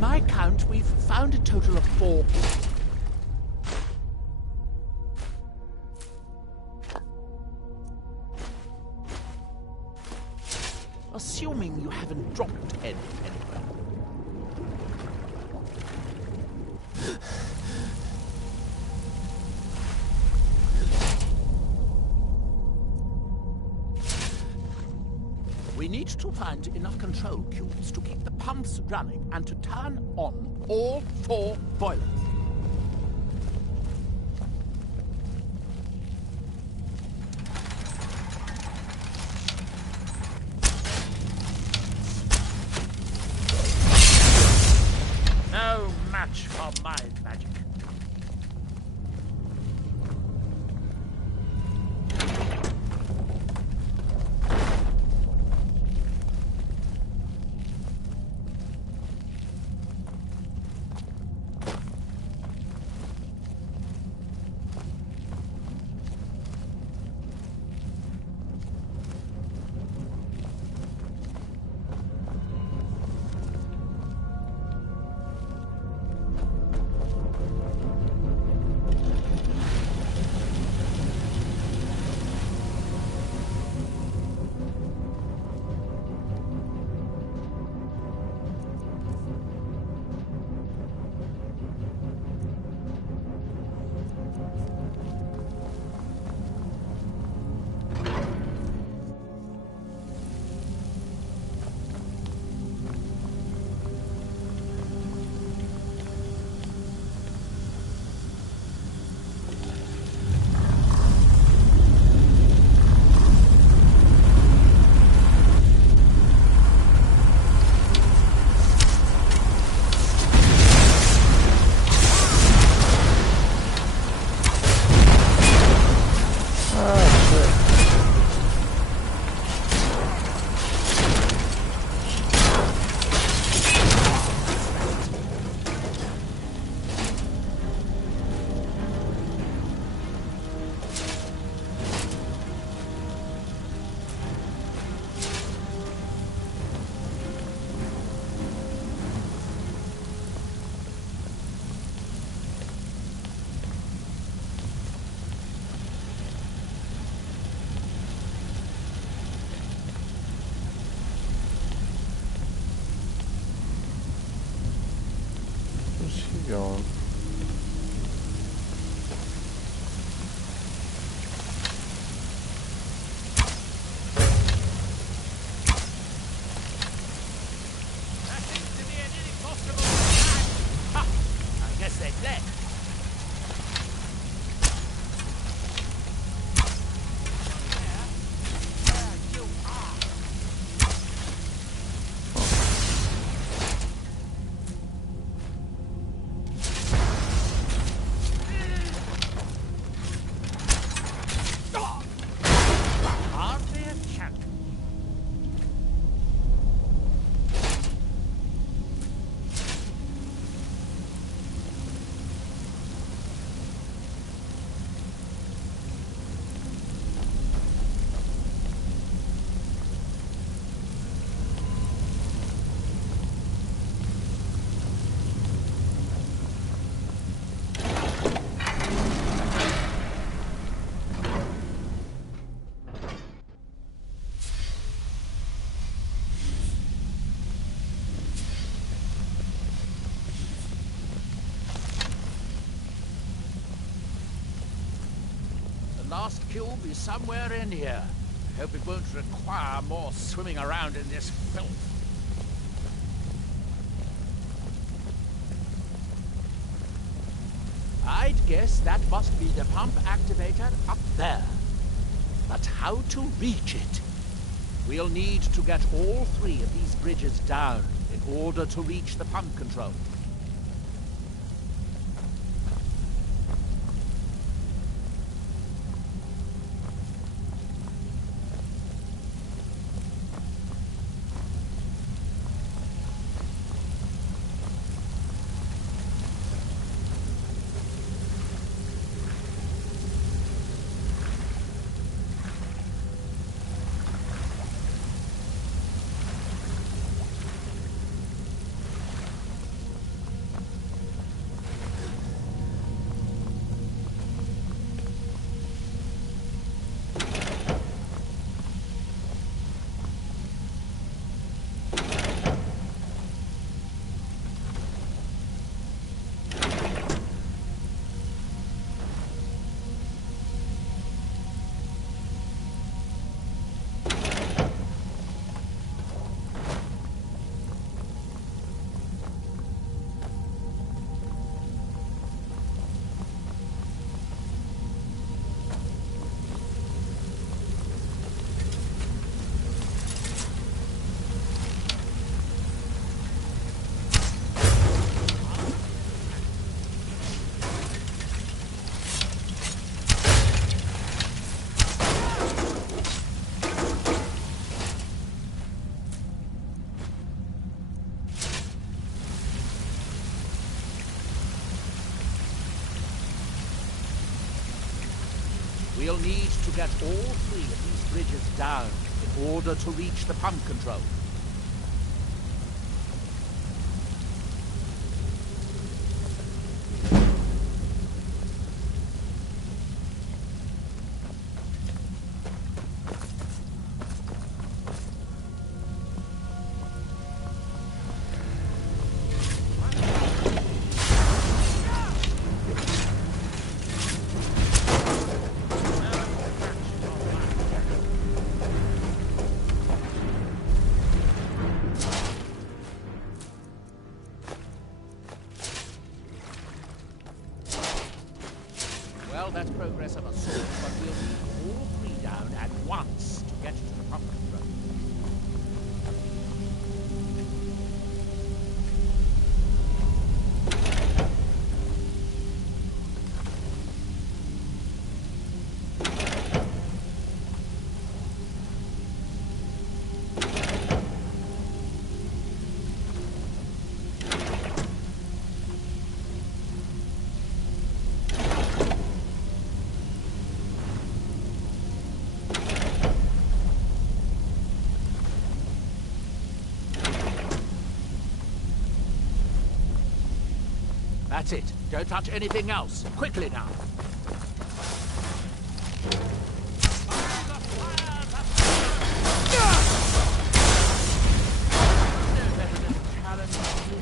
my count, we've found a total of 4. Assuming you haven't dropped any anywhere. We need to find enough control cubes to keep the pumps running and to turn on all 4 boilers. No match for my magic. Going. That seems to be an inexhaustible attack. Ha! I guess they fled. Last cube is somewhere in here. I hope it won't require more swimming around in this filth. I'd guess that must be the pump activator up there. But how to reach it? We'll need to get all 3 of these bridges down in order to reach the pump control. We'll need to get all 3 of these bridges down in order to reach the pump control. Well, that's progress of a sort, but we'll need all 3 down at once to get to the pump control. That's it. Don't touch anything else. Quickly now. No better than challenge you.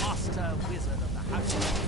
Master wizard of the house.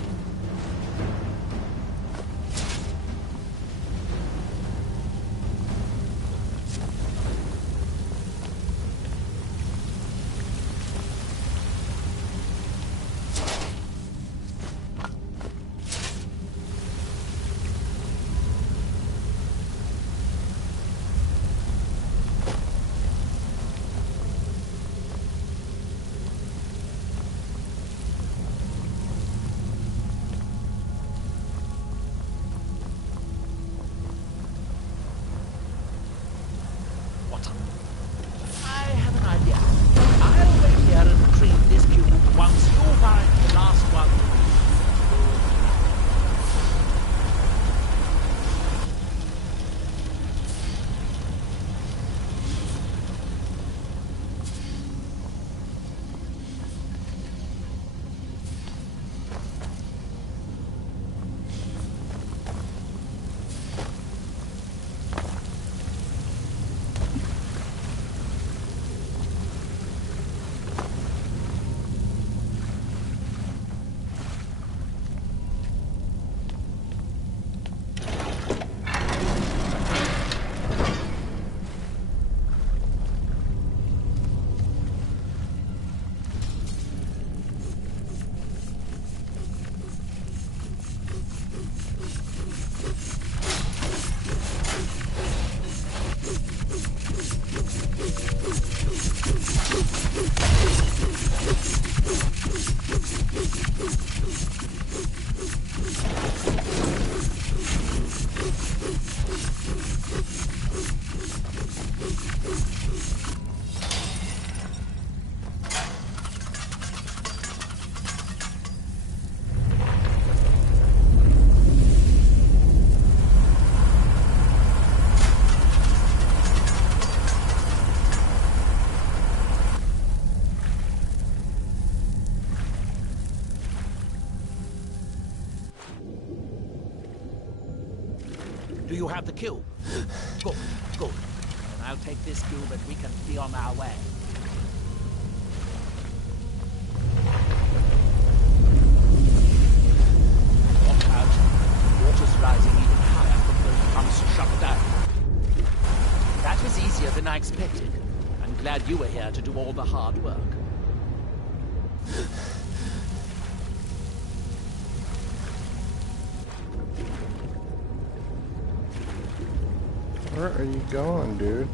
Do you have the cube? Good, good. Then I'll take this cube and we can be on our way. Watch out. The water's rising even higher from those pumps shut down. That was easier than I expected. I'm glad you were here to do all the hard work. Where are you going, dude?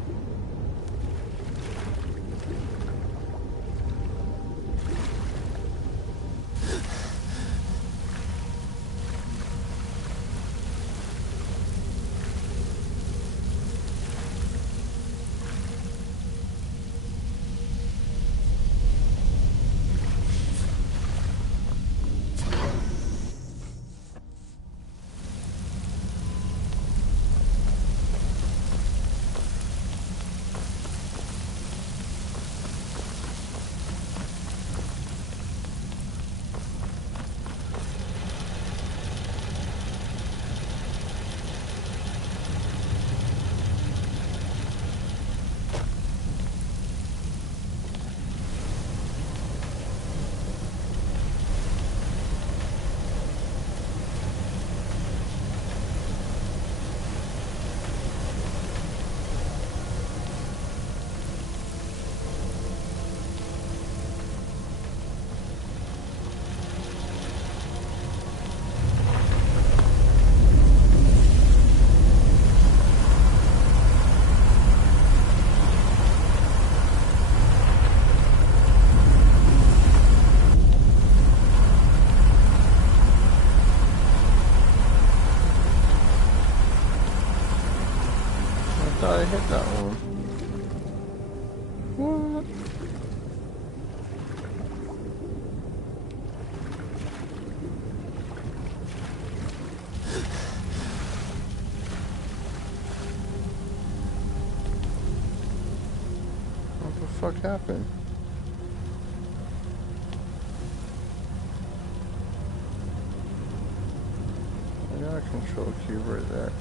fuck happened? I got a control cube right there.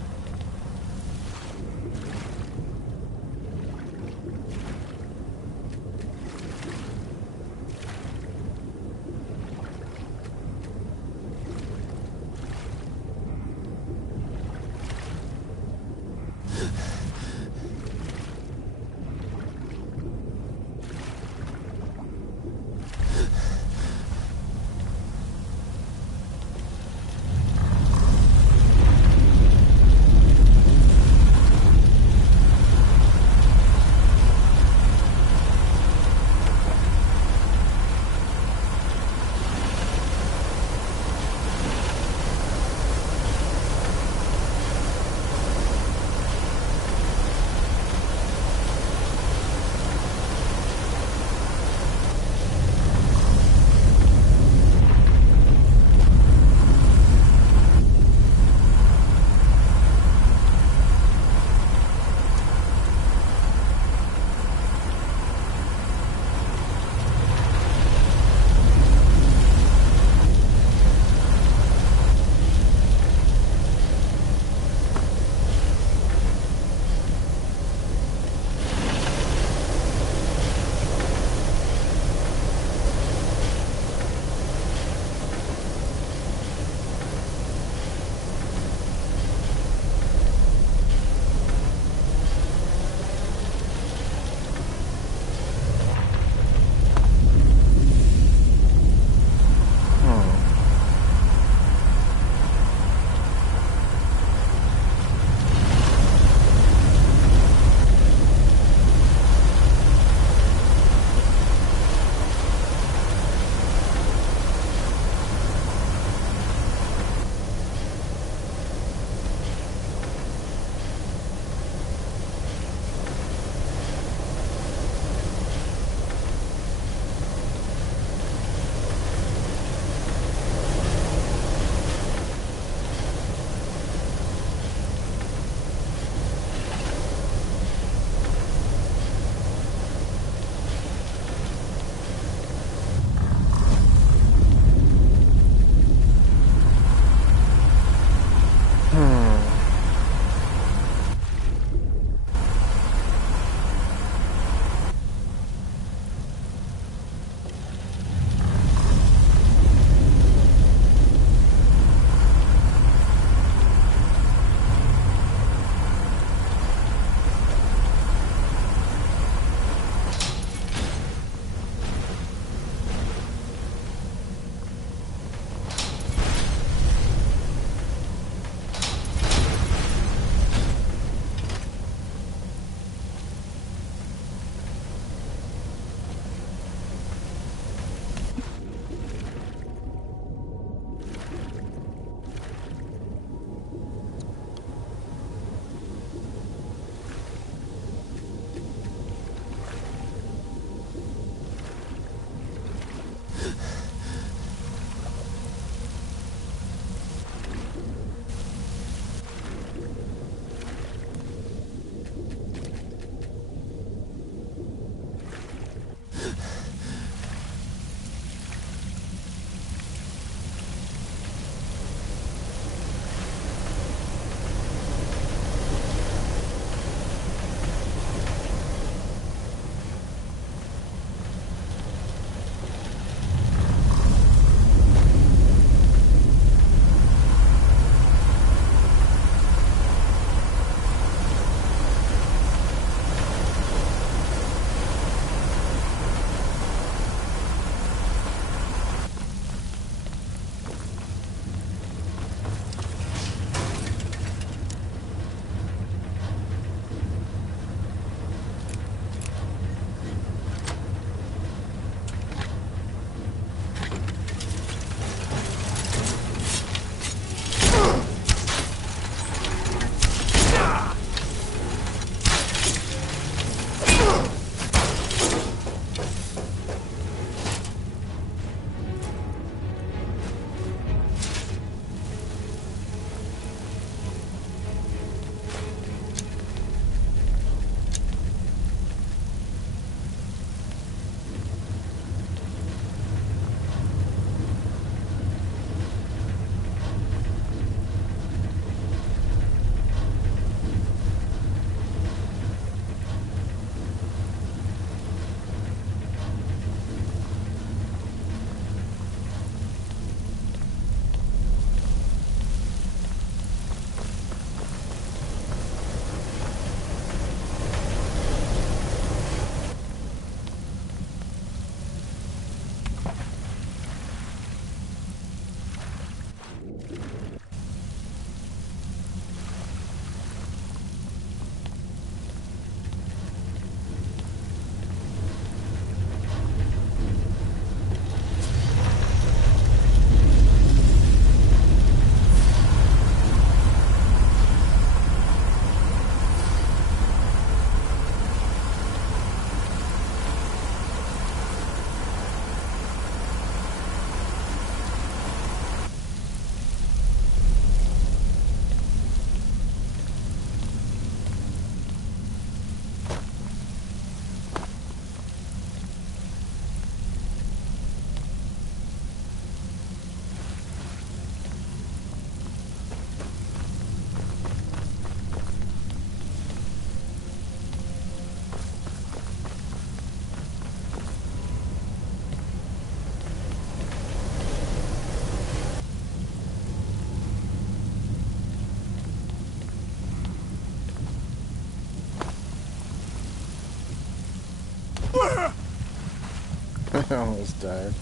I almost died.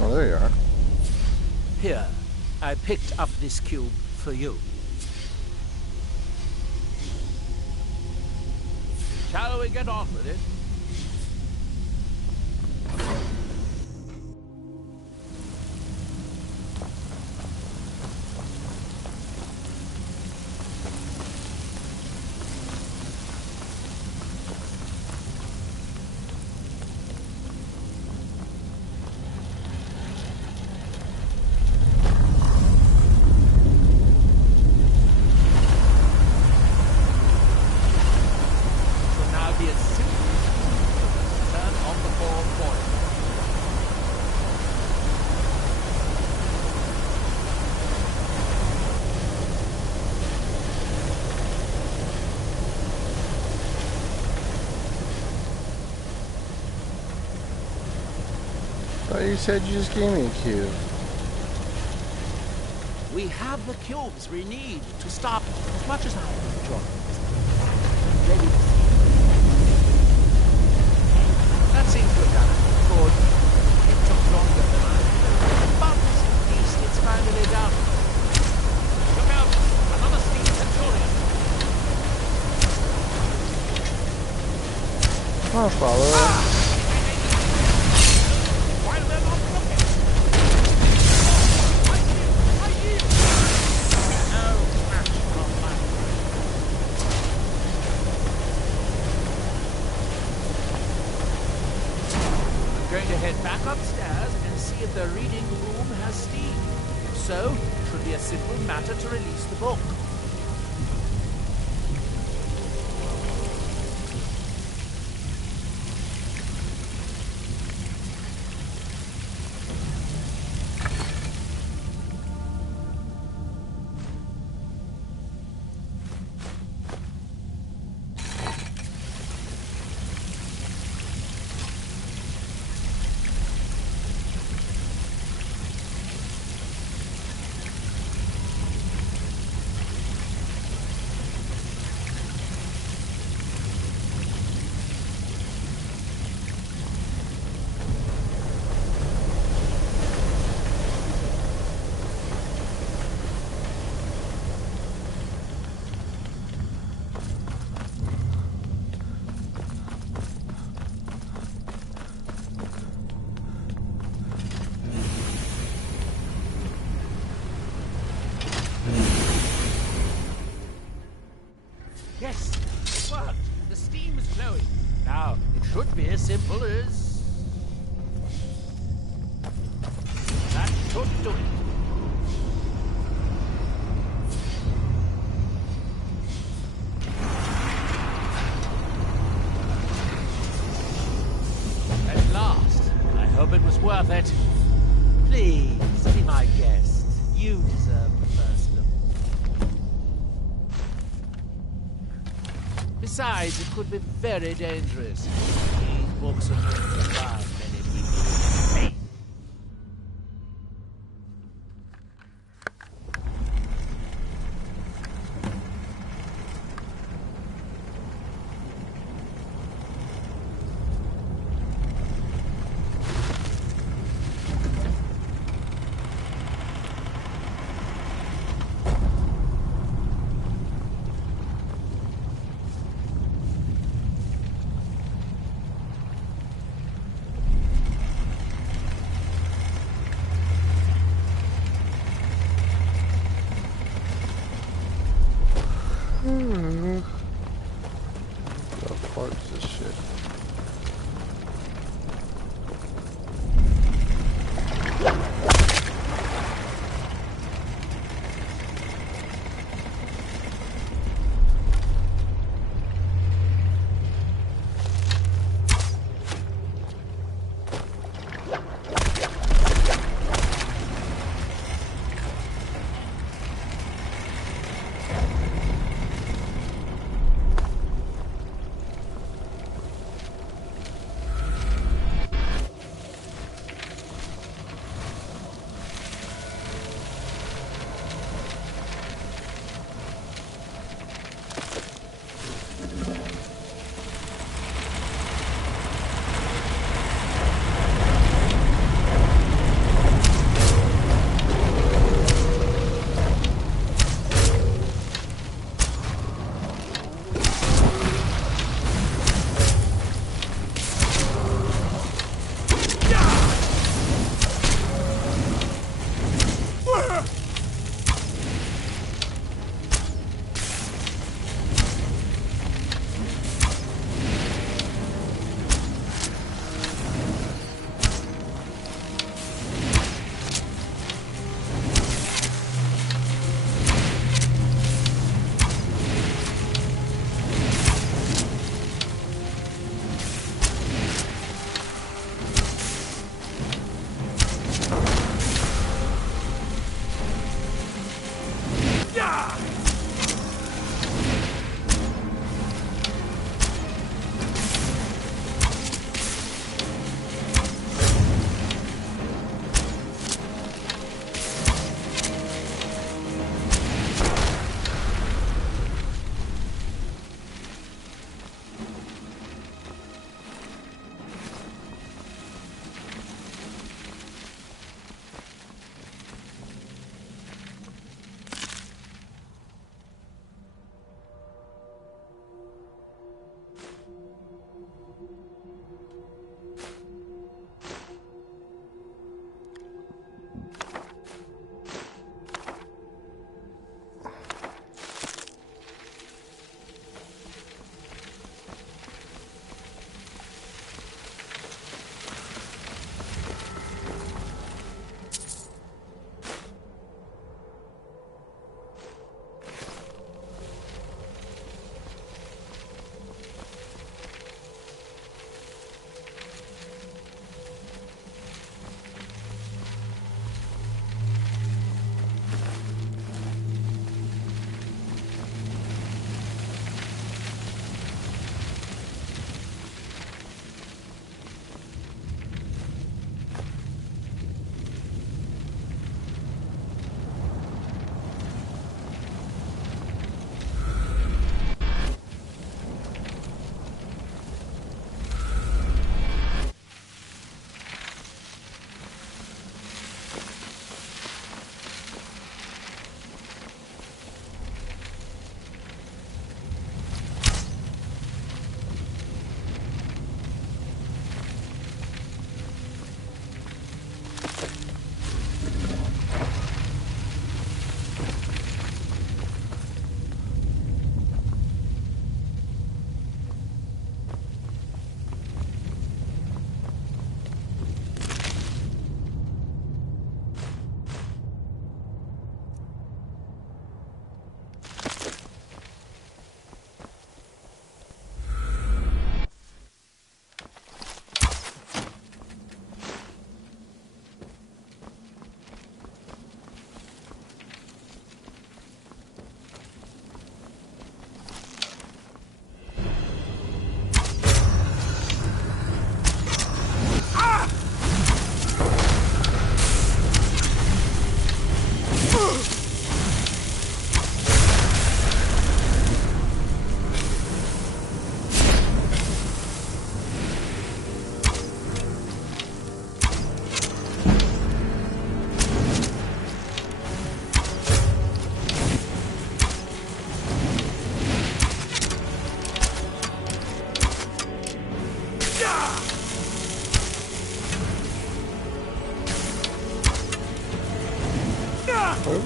Oh, there you are. Here, I picked up this cube for you. Shall we get on with it? Oh, you said you just gave me a cube. We have the cubes we need to stop as much as I enjoy it. Ready to see. That seems to have done it. Good. It took longer than I thought. But at least it's finally done. Look out! Another steam centurion! I'll follow it. Going to head back upstairs and see if the reading room has steam. If so, it should be a simple matter to release the book. Yes, it worked. The steam is flowing. Now, it should be as simple as... That should do it. At last. I hope it was worth it. Please, be my guest. You deserve the first look. Besides, it could be very dangerous. These books are going to drive many people insane. The fuck's this shit?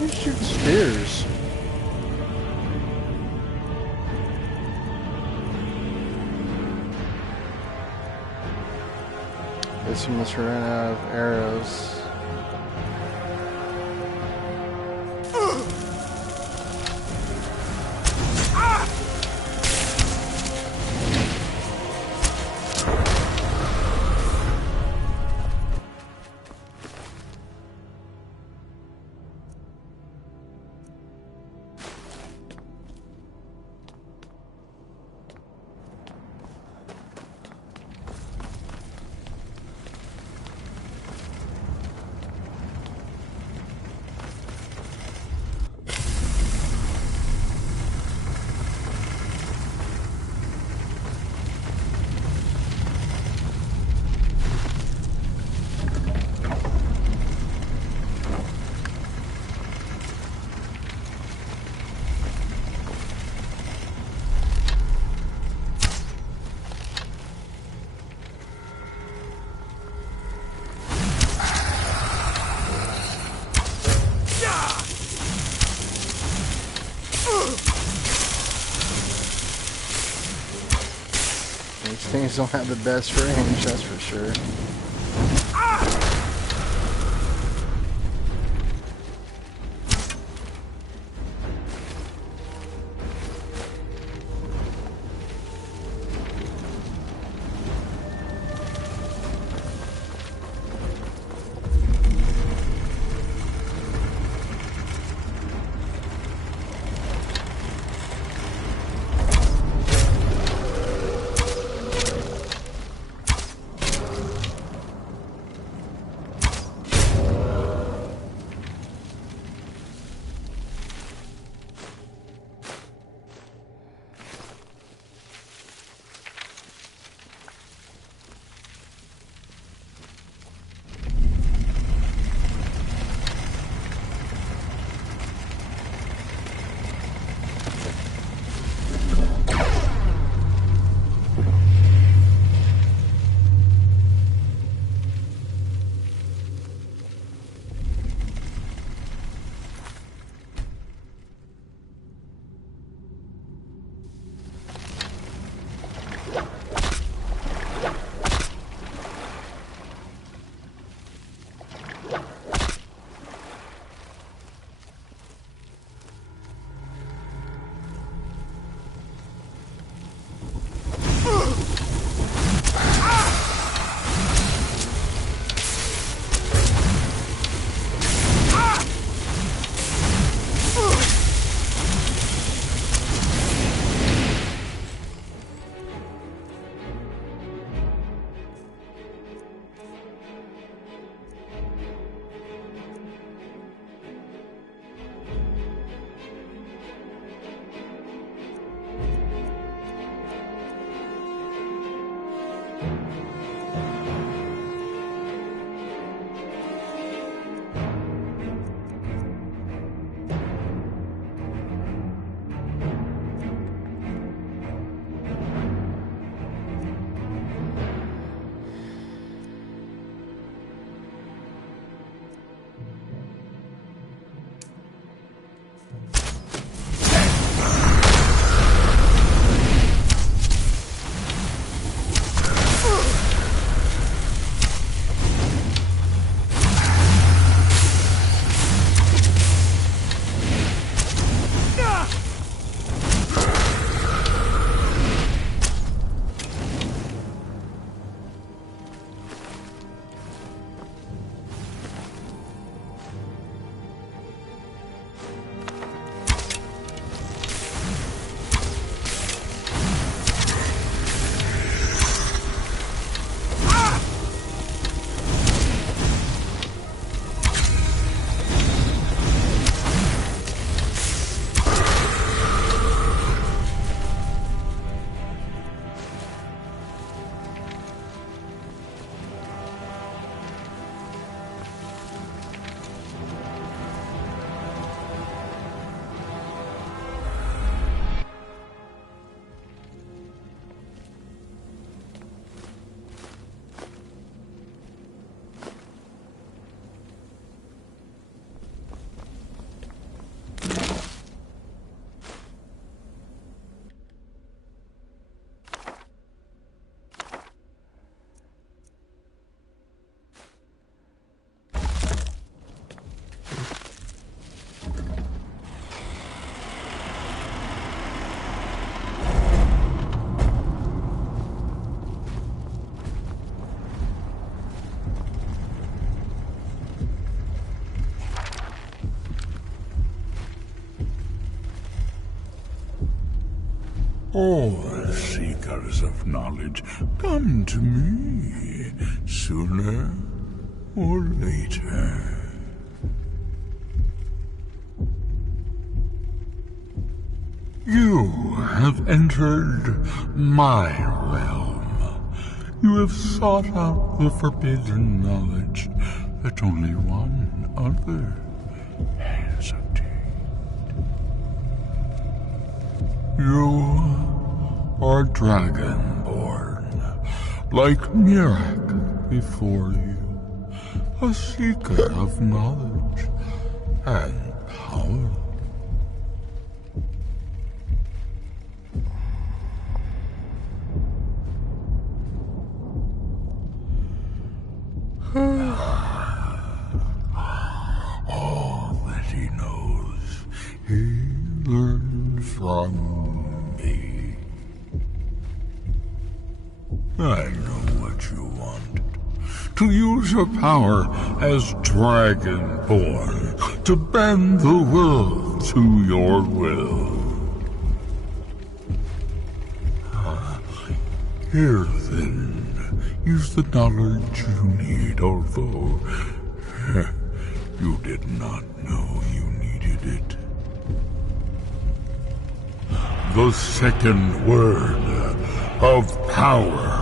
Who's shooting spears? Guess you must run out of arrows. These things don't have the best range, that's for sure. All seekers of knowledge come to me sooner or later. You have entered my realm. You have sought out the forbidden knowledge that only one other has obtained. You are dragonborn, like Mirak before you, a seeker of knowledge and power. All that he knows, he learned from me. I know what you want. To use your power as Dragonborn, to bend the world to your will. Here then is the knowledge you need, although you did not know you needed it. The second word of power.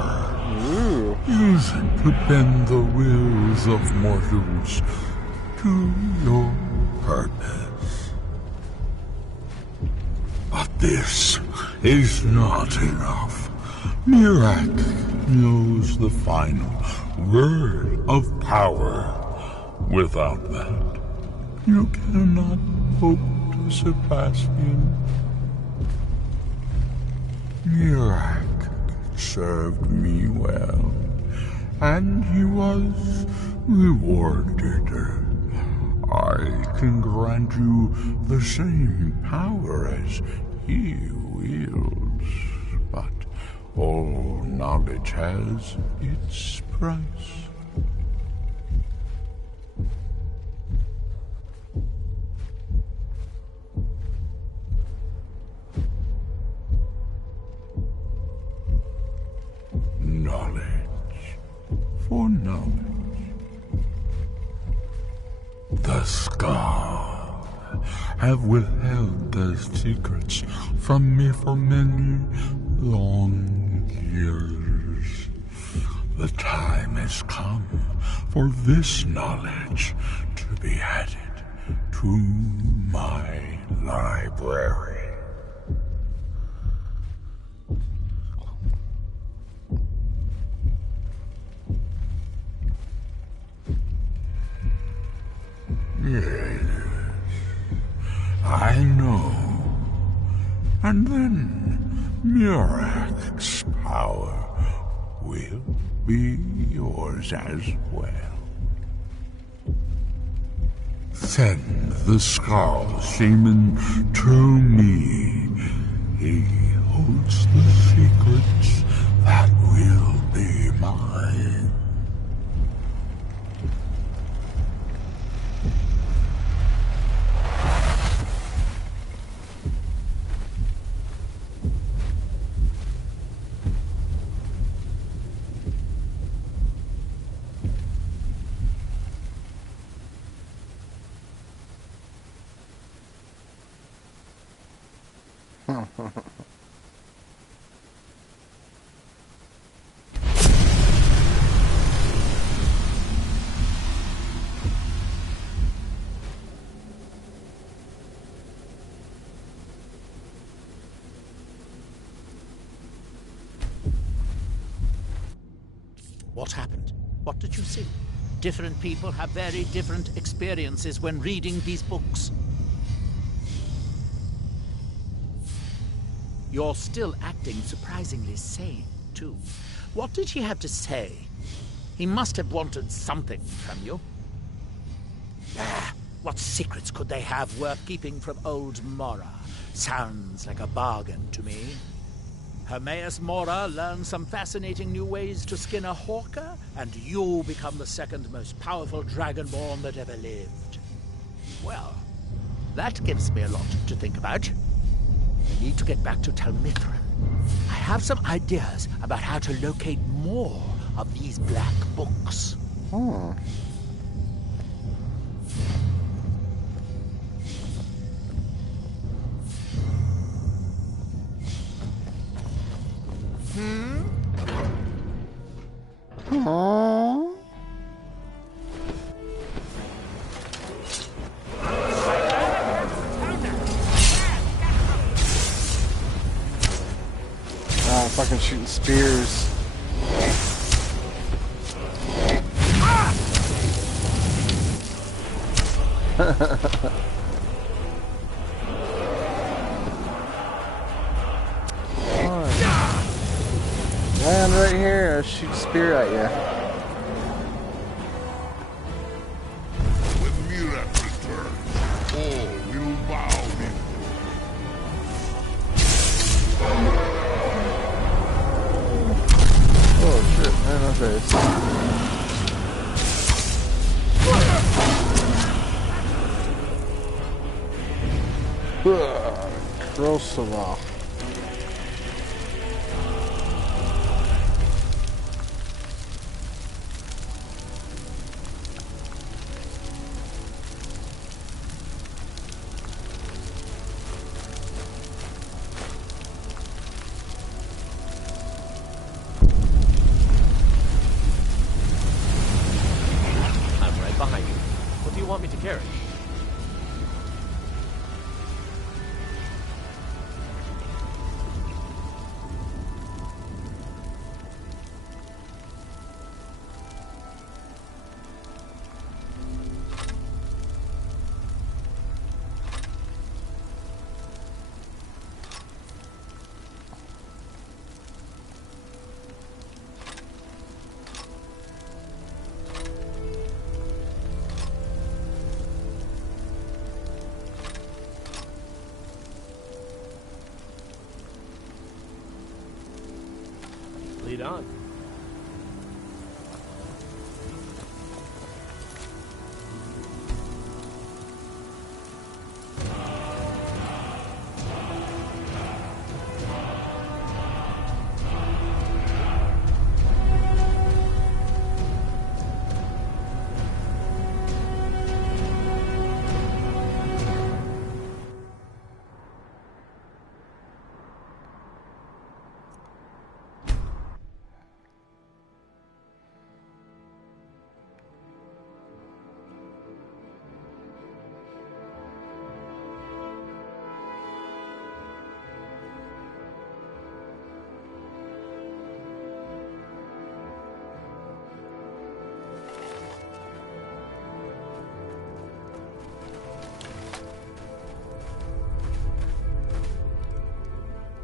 Use it to bend the wills of mortals to your purpose. But this is not enough. Mirak knows the final word of power. Without that, you cannot hope to surpass him. Mirak served me well, and he was rewarded. I can grant you the same power as he wields, but all knowledge has its price. Knowledge for knowledge. The Scar have withheld their secrets from me for many long years. The time has come for this knowledge to be added to my library. Yes, I know. And then Mirak's power will be yours as well. Send the Skull Shaman to me. He holds the secrets that will be mine. What happened? What did you see? Different people have very different experiences when reading these books. You're still acting surprisingly sane, too. What did he have to say? He must have wanted something from you. What secrets could they have worth keeping from old Mora? Sounds like a bargain to me. Hermaeus Mora learns some fascinating new ways to skin a hawker, and you become the second most powerful dragonborn that ever lived. Well, that gives me a lot to think about. I need to get back to Tel Mithrin. I have some ideas about how to locate more of these black books. Hmm. Aww. Ah, fucking shooting spears. Land right here, I'll shoot a spear at you. When Mirat returns, all will bow before. Oh shit, man, my face. Krosova. I'm right behind you. What do you want me to carry? Lead on.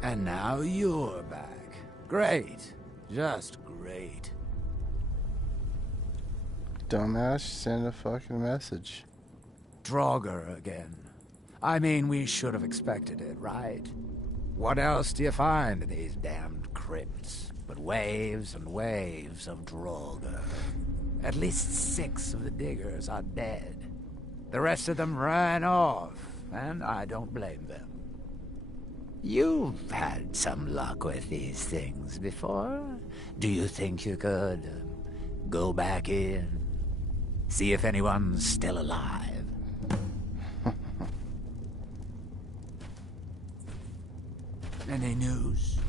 And now you're back. Great. Just great. Dumbass, send a fucking message. Draugr again. I mean, we should have expected it, right? What else do you find in these damned crypts but waves and waves of Draugr? At least 6 of the diggers are dead. The rest of them ran off, and I don't blame them. You've had some luck with these things before. Do you think you could go back in? See if anyone's still alive? Any news?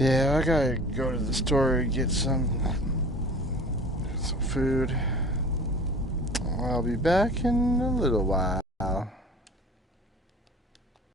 Yeah, I gotta go to the store and get some food. I'll be back in a little while.